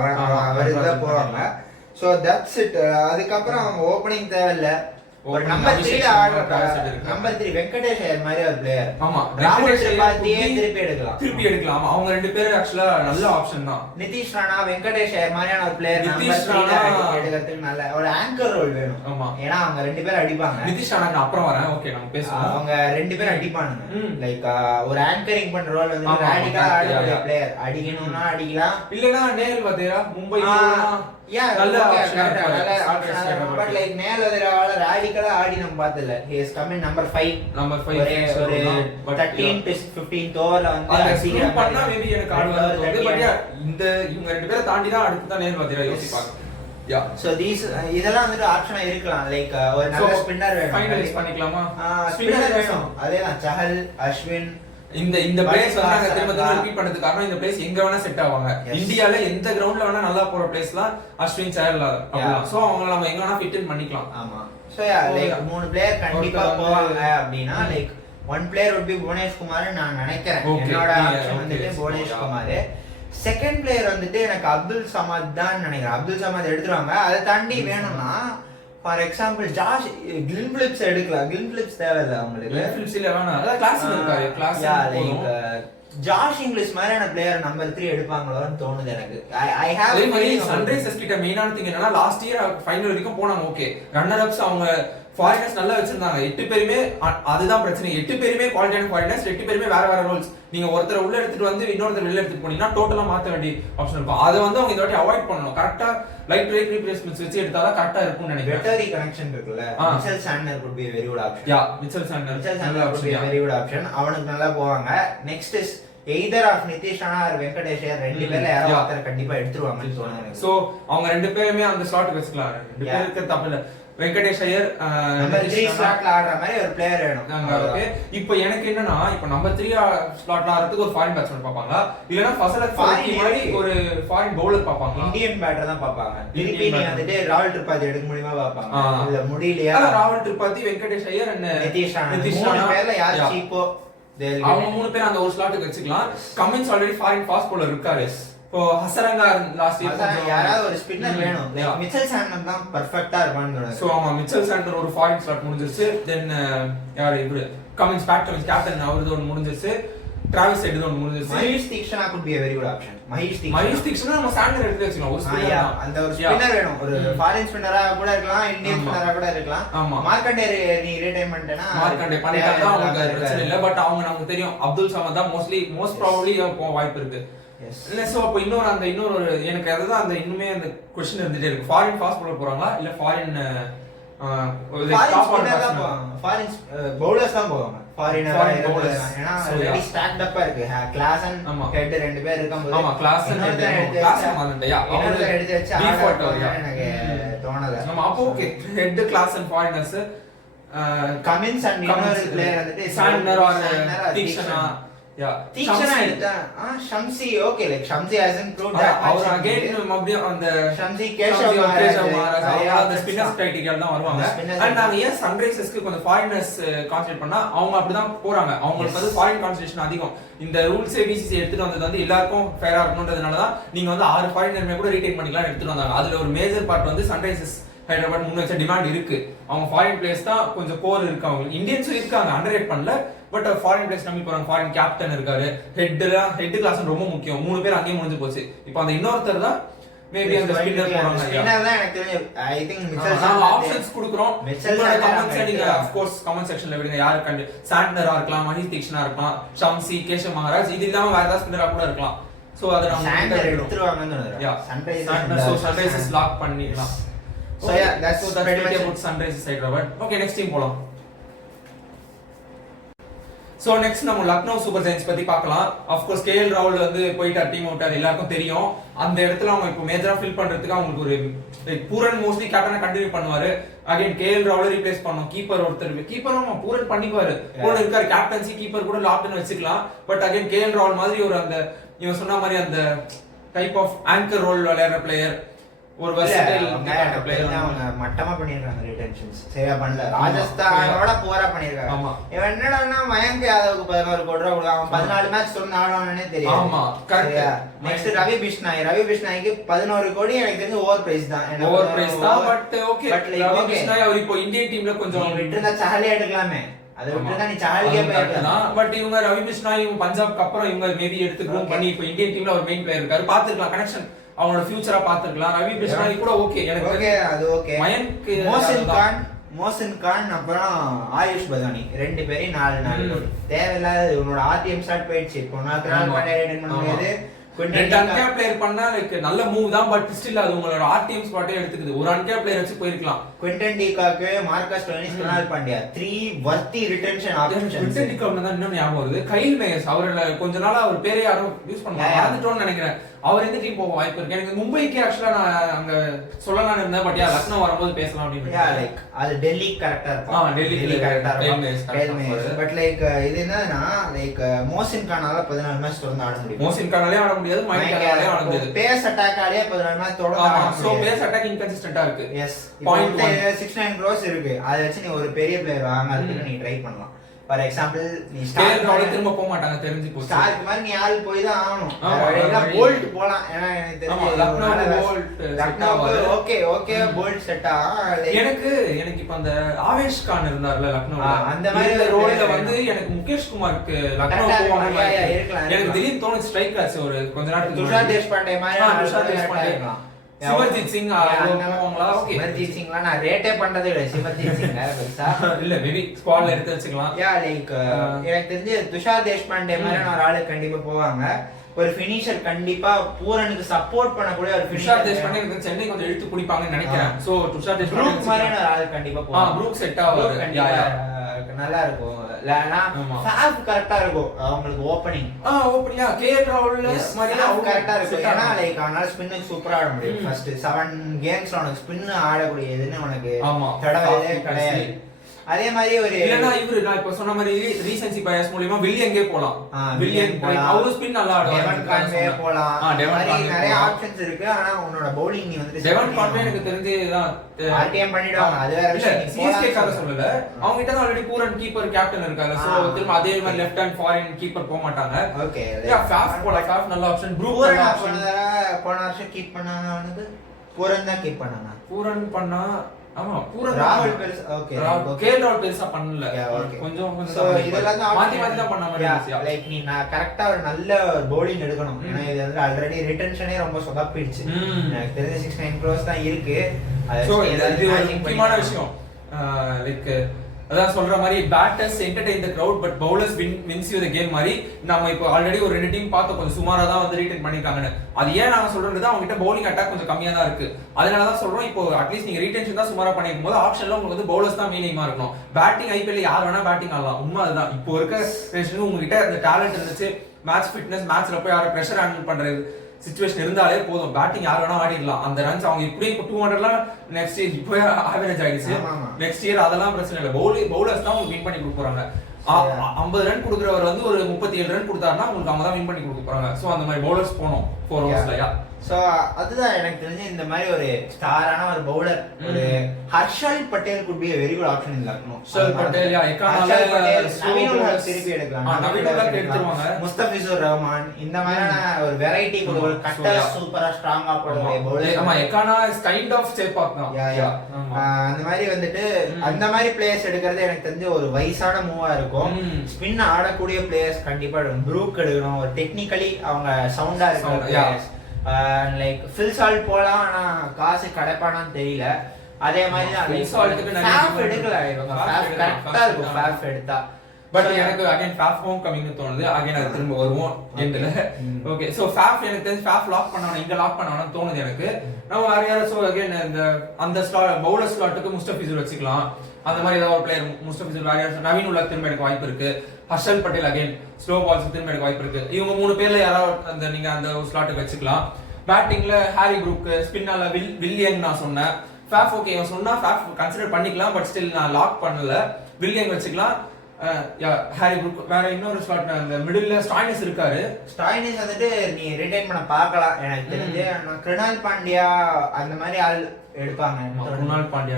அவருக்கு தான் போறாங்க சோ தட்ஸ் இட் அதுக்கு அப்புறம் அவங்க ஓபனிங் தேவையில்ல ஒரு நம்பர் 3 ல ஆடுற நம்பர் 3 வெங்கடேஷ் ஐயர் மாதிரி ஒரு பிளேயர் ஆமா வெங்கடேஷ் பாத்தியே திருப்பி எடுக்கலாம் அவங்க ரெண்டு பேரும் ஆக்சுவலா நல்ல ஆப்ஷன் தான் நிதிஷ் ராணா வெங்கடேஷ் ஐயர் மாதிரியான ஒரு பிளேயர் நம்பர் 3 ல எடுக்கிறதுக்கு நல்ல ஒரு ஆங்கர் ரோல் வேணும் ஆமா ஏன்னா அவங்க ரெண்டு பேரும் அடிப்பாங்க நிதிஷ் ராணா நான் அப்புறம் வரேன் ஓகே நம்ம பேசுவோம் அவங்க ரெண்டு பேரும் அடிப்பானுங்க லைக் ஒரு ஆங்கரிங் பண்ற ரோல் வந்து ராடிகலா ஆடுற பிளேயர் அடிக்கணும்னா அடிக்கலாம் இல்லனா நேல் வதேரா மும்பை நல்ல ஆப்ஷன் பட் லைக் நேல் வதேராவால ராடிகலா ஆடி நம்ம பார்த்தல ஹி இஸ் கமிங் நம்பர் 5 ஒரு 13 to 15th ஓவர்ல வந்து சீக்கிரம் பண்ணா மேபி எனக்கு ஆடுவாங்க பட் இந்த இவங்க ரெண்டு பேரை தாண்டி தான் அடுத்து தான் நேல் வதேரா யோசிப்பாங்க யா சோ இதெல்லாம் வந்து ஆப்ஷனா இருக்கலாம் லைக் ஒரு நல்ல ஸ்பின்னர் வேணும் ஃபைனலைஸ் பண்ணிக்கலாமா ஸ்பின்னர் வேணும் அதேதான் சஹல் அஸ்வின் இந்த பிளேஸ் வந்து நாங்க திரும்ப ரிப்பீட் பண்ணதுக்கு காரணம் இந்த பிளேஸ் எங்க வேணா செட் ஆவாங்க இந்தியால எந்த கிரவுண்ட்ல வேணா நல்லா போற பிளேஸ்லாம் அஸ்வின் சஹல் அப்படிலாம் சோ அவங்க நம்ம எங்க வேணா ஃபிட் இன் பண்ணிக்கலாம் ஆமா சோ லைக் மூணு பிளேயர் கண்டிப்பா போவாங்க அப்படினா like one player would be Bhuvanesh Kumar நான் நினைக்கிறேன் என்னோட ஆப்ஷன் வந்து புவனேஷ் குமார் செகண்ட் பிளேயர் வந்துட்டு எனக்கு அப்துல் சமத் தான் நினைக்கிறேன் அப்துல் சமத் எடுத்துருவாங்க அதை தாண்டி வேணும்னா ஃபார் எக்ஸாம்பிள் ஜாஷ் கிளின் பிலிப்ஸ் எடுக்கலாம் கிளின் பிலிப்ஸ் தேவையில்லை அவங்களுக்கு கிளின் பிலிப்ஸ் இல்ல வேணாம் அத கிளாஸ் இருக்காரு கிளாஸ் லைக் ஜாஷ் இங்கிலீஷ் மாதிரியான பிளேயர் நம்பர் 3 எடுப்பாங்களோன்னு தோணுது எனக்கு ஐ ஹேவ் சன்ரைசர்ஸ் கிட்ட மெயினான திங் என்னன்னா லாஸ்ட் இயர் ஃபைனல் வரைக்கும் போனாங்க ஓகே ரன்னர் அப்ஸ் அவங்க ஃபாரினர்ஸ் நல்லா வச்சிருந்தாங்க 8 பேருமே அதுதான் பிரச்சனை 8 பேருமே குவாலிட்டியான ஃபாரினர்ஸ் 8 பேருமே வேற வேற ரோல்ஸ் நீங்க ஒருத்தரை உள்ள எடுத்துட்டு வந்து இன்னொருத்தர் வெளில எடுத்துட்டு போனீங்கன்னா டோட்டலா மாத்த வேண்டிய ஆப்ஷன் இருக்கும் அதை வந்து அவங்க இந்த வாட்டி அவாய்ட் பண்ணணும் கரெக்டா லைட் பிரேக் ரீப்ளேஸ்மென்ட்ஸ் வச்சு எடுத்தாதான் கரெக்டா இருக்கும்னு நினைக்கிறேன் வெட்டரி கனெக்ஷன் இருக்குல்ல Mitchell Santner could be a very good option yeah Mitchell Santner could be a very good option அவனுக்கு நல்லா போவாங்க next is either of Nitish Rana or Venkatesh ரெண்டு பேர்ல யாரோ ஒருத்தர் கண்டிப்பா எடுத்துருவாங்கன்னு தோணுது சோ அவங்க ரெண்டு பேருமே அந்த ஸ்லாட் வச்சுக்கலாம் ரெண்டு பேருக்கு தப்பு இல்ல வெங்கடேஷ் ஐயர் நம்பர் 3 ஸ்லாட்ல ஆடுற மாதிரி ஒரு பிளேயர் வேணும் ஓகே இப்போ எனக்கு என்னன்னா இப்போ நம்பர் 3 ஸ்லாட்ல ஆடுறதுக்கு ஒரு ஃபாரின் பேட்ஸ்மேன் பாப்பாங்க இல்லனா ஃபசலத் ஃபாரின் மாதிரி ஒரு ஃபாரின் பவுலர் பாப்பாங்க இந்தியன் பேட்டர் தான் பாப்பாங்க திருப்பி நீ வந்துட்டு ராகுல் திரிபாதி எடுக்க முடியுமா பாப்பாங்க இல்ல முடியலையா ராகுல் திரிபாதி வெங்கடேஷ் ஐயர் and நிதிஷ் ராணா பேர்ல யார் சீப்போ அவங்க மூணு பேர் அந்த ஒரு ஸ்லாட்டுக்கு வச்சுக்கலாம் Cummins already foreign fast bowler இருக்காரு இப்போ ஹசரங்கா லாஸ்ட் இயர் யாராவது ஒரு ஸ்பின்னர் வேணும் மிச்சல் சாண்டர் தான் பெர்ஃபெக்ட்டா இருப்பான்னு சோ ஆமா மிச்சல் சாண்டர் ஒரு ஃபாரின் ஸ்லாட் முடிஞ்சிருச்சு தென் யார் இவரு கமின்ஸ் பேட் கமின்ஸ் கேப்டன் அவரது ஒன்னு முடிஞ்சிருச்சு டிராவிஸ் எட்து ஒன்னு முடிஞ்சிருச்சு Mahesh Theekshana could be a very good option Mahesh Theekshana நம்ம சாண்டர் எடுத்து வச்சுக்கலாம் ஒரு ஸ்பின்னர் அந்த ஒரு ஸ்பின்னர் வேணும் ஒரு ஃபாரின் ஸ்பின்னரா கூட இருக்கலாம் இந்தியன் ஸ்பின்னரா கூட இருக்கலாம் ஆமா மார்க்கண்டே நீ ரிட்டைர்மென்ட்னா மார்க்கண்டே பண்ணிட்டா அவங்களுக்கு பிரச்சனை இல்ல பட் அவங்க நமக்கு தெரியும் அப்துல் சமத் தான் மோஸ்ட் ப்ராபபிலி வாய்ப்பு இருக்கு இல்ல சோ அப்ப இன்னொரு எனக்கு அதுதான் அந்த இன்னுமே அந்த क्वेश्चन இருந்துட்டே இருக்கு ஃபாரின் ஃபாஸ்ட் பவுலர் போறாங்களா இல்ல ஃபாரின் ஃபாரின் பவுலர்ஸ் தான் போவாங்க ஃபாரின் பவுலர்ஸ் ஏனா ஆல்ரெடி ஸ்டாக்ட் அப்பா இருக்கு கிளாசன் ஹெட் ரெண்டு பேர் இருக்கும்போது ஆமா கிளாசன் கிளாசன் வந்துட்டயா அவங்க எடுத்து வச்சு ஆடுறது எனக்கு தோணல நம்ம அப்போ okay Head Klaasen foreigners Cummins and இன்னொரு பிளேயர் வந்துட்டு சாண்டர் ஆர் தீக்ஷனா தீக்ஷனா எடுத்தா Shamsi okay like Shamsi hasn't proved that அவர் அகைன் மறுபடியும் அந்த ஷம்சி கேஷவ் மகாராஜ் அந்த ஸ்பின்னர்ஸ் கிரைட்டீரியால தான் வருவாங்க. அண்ட் நாங்க ஏன் சன்ரைசர்ஸ்க்கு கொஞ்சம் ஃபாரினர்ஸ் கான்சென்ட்ரேட் பண்ணா அவங்க அப்படிதான் போறாங்க. அவங்களுக்கு வந்து ஃபாரின் கான்சென்ட்ரேஷன் அதிகம். இந்த ரூல்ஸே பிசிசி எடுத்துட்டு வந்தது வந்து எல்லாருக்கும் ஃபேரா இருக்கணும்ன்றதுனால தான் நீங்க வந்து 6 ஃபாரினர்மே கூட ரீடைன் பண்ணிக்கலாம் எடுத்துட்டு வந்தாங்க. அதுல ஒரு மேஜர் பார்ட் வந்து சன்ரைசர்ஸ் ஹைதராபாத் முன் வச்ச டிமாண்ட் இருக்கு. அவங்க ஃபாரின் பிளேயர்ஸ் தான் கொஞ்சம் கோர் இருக்கு. அவங்க இந்தியன்ஸும் இருக்காங்க, அண்டர்ரேட் பண்ணல. பட் ஃபாரின் பிளேயர்ஸ் நம்பி போறாங்க. ஃபாரின் கேப்டன் இருக்காரு, ஹெட் கிளாஸ் ரொம்ப முக்கியம். 3 பேர் அங்கேயே முடிஞ்சு போச்சு. இப்போ அந்த இன்னொருத்தர் தான் மேபி அந்த ஸ்பின்னர் போறாங்க. ஸ்பின்னர் தான் எனக்கு தெரிஞ்சு ஐ திங்க் மிச்சல் நாங்க ஆப்ஷன்ஸ் கொடுக்கிறோம். உங்களோட கமெண்ட்ஸ் நீங்க ஆஃப் கோர்ஸ் கமெண்ட் செக்ஷன்ல விடுங்க. யாரு கண்டு சாண்ட்னரா இருக்கலாம், மஹிஷ் தீக்ஷனா இருக்கலாம், ஷம்சி, கேஷவ் மகாராஜ், இது இல்லாம வேற ஏதாவது ஸ்பின்னரா கூட இருக்கலாம். சோ அத நம்ம சாண்டர் எடுத்துருவாங்கன்னு நினைக்கிறேன். சோ சன்ரைசர்ஸ் லாக் பண்ணிடலாம். So yeah, that's pretty much about Sunrisers Hyderabad. Okay, next team போலாம். So next நம்ம லக்னோ சூப்பர் ஜெயின்ஸ் பத்தி பார்க்கலாம். Of course KL ராகுல் வந்து போயிட்டார், டீம் அவுட், அது எல்லாருக்கும் தெரியும். அந்த இடத்துல அவங்க இப்போ மேஜரா ஃபில் பண்றதுக்கு அவங்களுக்கு ஒரு பூரன் மோஸ்ட்லி கேப்டனா கண்டினியூ பண்ணுவாரு. அகைன் KL ராகுல் ரீப்ளேஸ் பண்ணோம். கீப்பர் ஒருத்தர், கீப்பரும் பூரன் பண்ணிக்குவாரு. கூட இருக்காரு கேப்டன்சி, கீப்பர் கூட லாப்னு வச்சுக்கலாம். பட் அகைன் KL ராகுல் மாதிரி ஒரு அந்த இவன் சொன்ன மாதிரி அந்த டைப் ஆஃப் ஆங்கர் ரோல் விளையாடுற பிளேயர், ஒரு வெர்சடைல் பிளேயர். அவங்க மட்டமா பண்ணிருக்காங்க ரிட்டென்ஷன்ஸ். சரியா பண்ணல. ராஜஸ்தானோட போரா பண்ணிருக்காங்க. ஆமா. இவன் என்னடான்னா மயங்க் யாதவுக்கு 11 கோடி ரூபாய் கொடுத்தாங்க. அவன் 14 மேட்ச் தொடர்ந்து ஆடுவானே தெரியும். ஆமா கரெக்ட். நெக்ஸ்ட் ரவி பிஷ்னாய்க்கு 11 கோடி எனக்கு தெரிஞ்சு ஓவர் பிரைஸ் தான். ஓவர் பிரைஸ் தான். பட் ஓகே, ரவி பிஷ்னாய் அவர் இப்போ இந்தியன் டீம்ல கொஞ்சம் விட்டுருந்தா சார்லி எடுக்கலாமே. அதை விட்டுதான் நீ சார்லியே போயிடலாம். பட் இவங்க ரவி பிஷ்னாய் இவங்க பஞ்சாப்க்கு அப்புறம் இவங்க மேபி எடுத்து க்ரூம் பண்ணி இப்போ இந்தியன் டீம்ல ஒரு மெயின் பிளேயர் இருக்காரு. பாத்துக்கலாம் கனெக்ஷன், அவனோட ஃபியூச்சரா பாத்துக்கலாம். ரவி பிஷ்னாய் கூட ஓகே, எனக்கு ஓகே, அது ஓகே. மயங்க், மோசின் கான் அப்புறம் ஆயுஷ் பதானி 2 பேரையும் 4 கோடி தேவையில்லாத. இவனோட ஆர்டிஎம் ஸ்டார்ட் போயிடுச்சு. இப்போ 4 நாள் பண்ண முடியாது. ரெண்டு அன்கேப் பிளேயர் பண்ணா லைக் நல்ல மூவ் தான். பட் ஸ்டில் அது உங்களோட ஆர்டிஎம் ஸ்பாட்டே எடுத்துக்குது. ஒரு அன்கேப் பிளேயர் வச்சு போயிருக்கலாம். Quinton de Kock, Marcus Stoinis, Krunal Pandya 3 வர்த்தி ரிட்டென்ஷன் ஆப்ஷன்ஸ். குவிண்டன் டிகாக் தான் இன்னும் ஞாபகம் வருது. கைல் மேயர்ஸ் அவர்ல கொஞ்ச நாளா அவர் பேரே யாரும் யூஸ் பண்ண மறந்துட்டோம்னு நினைக்கிறேன். அவர் எந்த டீம் போக வாய்ப்பு இருக்கு? எனக்கு மும்பைக்கு ஆக்சுவலா நான் அங்க சொல்லலாம்னு இருந்தேன். பட் லக்னோ வரும்போது பேசலாம் அப்படின்னு. லைக் அது டெல்லி கரெக்டா இருக்கும். டெல்லி கரெக்டா இருக்கும். பட் லைக் இது என்னன்னா லைக் மோசின் கானால 14 மேட்ச் தொடர்ந்து ஆட முடியும். மோசின் கானாலே ஆட முடியாது, மைண்ட் கானாலே ஆட முடியாது. பேஸ் அட்டாக் ஆடியே 14 மேட்ச் தொடர்ந்து ஆட முடியும். சோ பேஸ் அட்டாக் இன்கன்சிஸ்டன்ட்டா இருக்கு. எஸ், பாயிண்ட் 69 க்ரோஸ் இருக்கு. அத வச்சு நீ ஒரு பெரிய பிளேயர் வாங்குறதுக்கு நீ ட்ரை பண்ணலாம். ஃபார் எக்ஸாம்பிள் நீ ஸ்டார் ராவுல திரும்ப போக மாட்டாங்க, தெரிஞ்சு போச்சு. ஸ்டார்க்கு மாதிரி நீ ஆள் போய் தான் ஆகணும். இல்ல போல்ட் போலாம். ஏன்னா எனக்கு தெரிஞ்சு லக்னோ ஓகே போல்ட் செட்டா. எனக்கு இப்ப அந்த ஆவேஷ் கான் இருந்தார்ல லக்னோல, அந்த மாதிரி ரோல்ல வந்து எனக்கு முகேஷ் குமாருக்கு லக்னோ போவாங்க எனக்கு திடீர்னு தோணுச்சு. ஸ்ட்ரைக் ஆச்சு ஒரு கொஞ்ச நேரத்துக்கு. துஷார் தேஷ்பாண்டே மாதிரி. துஷார் தேஷ்பாண்டே இருக்கலாம். சிமர்ஜித் சிங் போவாங்களா? ஓகே, சிமர்ஜித் சிங்லாம் நான் ரேட்டே பண்றதே இல்ல. சிமர்ஜித் சிங் பெருசா இல்ல, மேபி ஸ்குவாட்ல எடுத்து வச்சுக்கலாம். லைக் எனக்கு தெரிஞ்சு துஷார் தேஷ்பாண்டே மாதிரி ஒரு ஆளு கண்டிப்பா போவாங்க. ஒரு ஃபினிஷர் கண்டிப்பா பூரனுக்கு சப்போர்ட் பண்ணக்கூடிய ஒரு துஷார் தேஷ்பாண்டே எனக்கு சென்னை கொஞ்சம் இழுத்து குடிப்பாங்கன்னு நினைக்கிறேன். சோ துஷார் தேஷ்பாண்டே மாதிரி ஒரு ஆளு கண்டிப்பா போவாங்க. ப்ரூக் செட் ஆவாரு, நல்லா இருக்கும். ஃபேப் கரெக்ட்டா இருக்கும் அவங்களுக்கு ஓபனிங். ஓபனிங்கா கேஎல் ராகுல் மாதிரியா கரெக்ட்டா இருக்கும். ஏன்னா லைக் அவனால ஸ்பின்னுக்கு சூப்பரா ஆட முடியும். ஃபர்ஸ்ட் 7 கேம்ஸ்ல உனக்கு ஸ்பின் ஆடக்கூடியதுன்னு உனக்கு தடவையே கிடையாது. அதே மாதிரி ஒரு இல்லனா இவரு நான் இப்ப சொன்ன மாதிரி ரீசன்சி பயாஸ் மூலமா வில்லியங்கே போலாம். வில்லியன் போலாம். அவரு ஸ்பின் நல்லா ஆடுவாரு. டெவன் கான்வே போலாம். நிறைய ஆப்ஷன்ஸ் இருக்கு. ஆனா உன்னோட பவுலிங் நீ வந்து டெவன் கான்வே எனக்கு தெரிஞ்சேதான் ஆர்டிஎம் பண்ணிடுவாங்க. அது வேற விஷயம். சிஎஸ்கே காக சொல்லல, அவங்க கிட்ட தான் ஆல்ரெடி பூரன் கீப்பர் கேப்டன் இருக்காங்க. சோ திரும்ப அதே மாதிரி லெஃப்ட் ஹேண்ட் ஃபாரின் கீப்பர் போக மாட்டாங்க. ஓகே, ஃபேஃப் போலாம். ஃபேஃப் நல்ல ஆப்ஷன். Brook option. போன வருஷம் கீப் பண்ணாங்க. அவனுக்கு பூரன் தான் கீப் பண்ணாங்க. பூரன் பண்ணா ஆமா பூரன் ராகுல் பெருசா ஓகே கேஎல் ராகுல் பெருசா பண்ணல. கொஞ்சம் இதெல்லாம் மாத்தி தான் பண்ண மாதிரி இருந்துச்சு. லைக் நீ கரெக்ட்டா ஒரு நல்ல பவுலிங் எடுக்கணும். ஏன்னா இது வந்து ஆல்ரெடி ரிட்டென்ஷனே ரொம்ப சொதப்பிடுச்சு. எனக்கு தெரிஞ்ச 69 க்ரோஸ் தான் இருக்கு. சோ இது ஒரு முக்கியமான விஷயம். லைக் அதான் சொல்ற மாதிரி batters entertain the crowd but bowlers wins you the game மாதிரி நம்ம இப்போ ஆல்ரெடி ஒரு 2 டீம் பார்த்து கொஞ்சம் சுமாரா தான் வந்து ரீடைன் பண்ணிருக்காங்கன்னு. அது ஏன் நாங்க சொல்றது, அவங்க கிட்ட பவுலிங் அட்டாக் கொஞ்சம் கம்மியா தான் இருக்கு. அதனால தான் சொல்றோம் இப்போ அட்லீஸ்ட் நீங்க ரீடென்ஷன் தான் சுமாரா பண்ணிருக்கும் போது ஆப்ஷன்ல உங்களுக்கு வந்து பவுலர்ஸ் தான் மீனிங்கமா இருக்கணும். பேட்டிங் ஐபிஎல் யார் வேணா பேட்டிங் ஆடலாம். உண்மை அதுதான். இப்போ இருக்க உங்ககிட்ட அந்த டேலண்ட் இருந்துச்சு, மேட்ச் ஃபிட்னஸ், மேட்ச்ல போய் யாரை பிரஷர் ஹேண்டில் பண்றது சிச்சுவேஷன் இருந்தாலே போதும். பேட்டிங் யார் வேணா ஆடிடலாம். அந்த ரன்ஸ் அவங்க இப்படியே 200லாம் நெக்ஸ்ட் இயர் இப்போ ஆவரேஜ் ஆயிடுச்சு. நெக்ஸ்ட் இயர் அதெல்லாம் பிரச்சனை இல்லை. பவுலர்ஸ் தான் உங்களுக்கு வின் பண்ணி கொடுக்க போறாங்க. 50 ரன் கொடுக்குறவர் வந்து ஒரு 37 ரன் கொடுத்தாருன்னா உங்களுக்கு அவங்க தான் வின் பண்ணி கொடுக்க போறாங்க. சோ அந்த மாதிரி பவுலர்ஸ் போனோம் 4 ஓவர்ஸ்லயா. சோ அதுதான் எனக்கு தெரிஞ்சு இந்த மாதிரி ஒரு ஸ்டாரான ஒரு பவுலர் ஒரு Harshal Patel could be a very good option in Lucknow. Harshal Patel எக்கானால Naveen உலக் திருப்பி எடுக்கலாம். நவீன் உலக் எடுத்துருவாங்க. முஸ்தபிசுர் ரஹ்மான் இந்த மாதிரியான ஒரு வெரைட்டி ஒரு கட்டர் சூப்பரா ஸ்ட்ராங்கா போடுற பவுலர். ஆமா Ekana is kind of step up தான். அந்த மாதிரி வந்துட்டு அந்த மாதிரி பிளேயர்ஸ் எடுக்கிறது எனக்கு தெரிஞ்ச ஒரு வயசான மூவா இருக்கும். ஸ்பின் ஆடக்கூடிய பிளேயர்ஸ் கண்டிப்பா ப்ரூக் எடுக்கணும். ஒரு டெக்னிக்கலி அவங்க சவுண்டா இருக்கிற லைக் ஃபில் சால்ட் போலாம். ஆனா காசு கிடைப்பானான்னு தெரியல. அதே மாதிரி தான் ஃபில் சால்ட்டுக்கு ஃபேஃப் எடுக்கல. இவங்க ஃபேஃப் கரெக்ட்டா இருக்கும் ஃபேஃப் எடுத்தா. பட் எனக்கு அகைன் ஃபேஃப் ஹோம் கமிங்னு தோணுது. அகைன் அது திரும்ப வருவோம் எண்ட்ல. ஓகே சோ ஃபேஃப் எனக்கு தெரிஞ்சு ஃபேஃப் லாக் பண்ணவன இங்க லாக் பண்ணவன தோணுது எனக்கு. நம்ம வேற யாரோ சோ அகைன் அந்த ஸ்லாட் பவுலர் ஸ்லாட்டுக்கு முஸ்தபிசுர் வச்சுக்கலாம். அந்த மாதிரி ஏதாவது ஒரு பிளேயர் முஸ்தபிசுர் வேற யாரோ நவீன் உலக் திரும்ப எனக்கு வாய்ப்பு இருக்கு. Harshal Patel again slow balls திரும்ப எனக்கு வாய்ப்பு இருக்கு. இவங்க 3 பேர்ல யாராவது அந்த நீங்க அந்த ஸ்லாட்டுக்கு வச்சுக்கலாம். பேட்டிங்ல ஹாரி ப்ரூக், ஸ்பின்னால வில்லியன் நான் சொன்னேன். ஃபேஃப் ஓகே இவன் சொன்னா ஃபேஃப் கன்சிடர் பண்ணிக்கலாம். பட் ஸ்டில் நான் லாக் பண்ணல. வில்லியன் வச்சுக்கலாம். ஹாரி ப்ரூக் வேற இன்னொரு ஸ்லாட் அந்த மிடில்ல ஸ்டாய்னிஸ் இருக்காரு. ஸ்டாய்னிஸ் வந்துட்டு நீ ரிட்டைன் பண்ண பார்க்கலாம். எனக்கு தெரிஞ்சு கிருணால் பாண்டியா அந்த மாதிரி ஆள் எடுப்பாங்க. கிருணால் பாண்டியா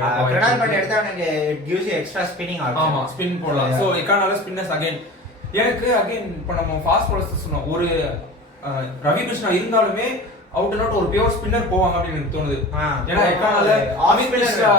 எடுத்தா எனக்கு it gives you extra spinning option. ஆமா ஸ்பின் போடலாம். சோ எக்கானால ஸ்பின்னர்ஸ் அகைன் எனக்கு அகைன் இப்ப நம்ம ஃபாஸ்ட் பவுலர்ஸ் சொன்னோம். ஒரு ரவி கிருஷ்ணா இருந்தாலுமே அவுட் அண்ட் அவுட் ஒரு பியூர் ஸ்பின்னர் போவாங்க அப்படின்னு எனக்கு தோணுது. ஏன்னா எக்கானால Amit Mishra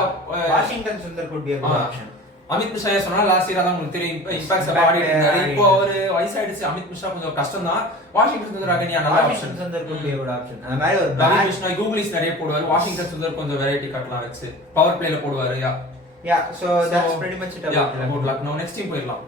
Washington Sundar could be a good option. Amit Mishra சொன்னா லாஸ்ட் இயர் தான் உங்களுக்கு தெரியும் இம்பாக்ட்ஸ் ஆடி இருந்தாரு. இப்போ அவர் வயசாயிடுச்சு. அமித் மிஸ்ரா கொஞ்சம் கஷ்டம் தான். வாஷிங்டன் சுந்தர் அகைன் நல்ல option. Sundar could be a good option. அந்த மாதிரி ஒரு ரவி கிருஷ்ணா கூகுளிஸ் நிறைய போடுவாரு. வாஷிங்டன் சுந்தர் கொஞ்சம் வெரைட்டி கட்டலாம் வச்சு பவர் பிளேல போடுவாரு. Yeah so that's pretty much it about Lucknow. Next team போயிடலாம்.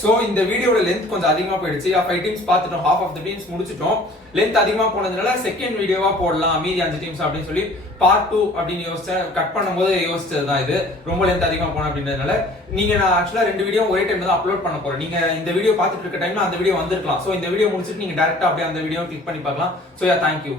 சோ இந்த வீடியோட லென்த் கொஞ்சம் அதிகமா போயிடுச்சு. 5 டீம்ஸ் பார்த்துட்டோம். half of the teams முடிச்சிட்டோம். லென்த் அதிகமா போனதுனால செகண்ட் வீடியோவா போடலாம் மீதி 5 டீம்ஸ் அப்படின்னு சொல்லி பார்ட் 2 அப்படின்னு யோசிச்சேன். கட் பண்ணும்போது யோசிச்சதுதான் இது. ரொம்ப லென்த் அதிகமா போன அப்படின்றதுனால நீங்க நான் ஆக்சுவலா 2 வீடியோ ஒரே டைம்ல தான் அப்லோட் பண்ண போறேன். நீங்க இந்த வீடியோ பார்த்துட்டு இருக்க டைம்ல அந்த வீடியோ வந்திருக்கலாம். சோ இந்த வீடியோ முடிச்சிட்டு நீங்க டைரக்டா அப்படியே அந்த வீடியோ கிளிக் பண்ணி பார்க்கலாம். So thank you.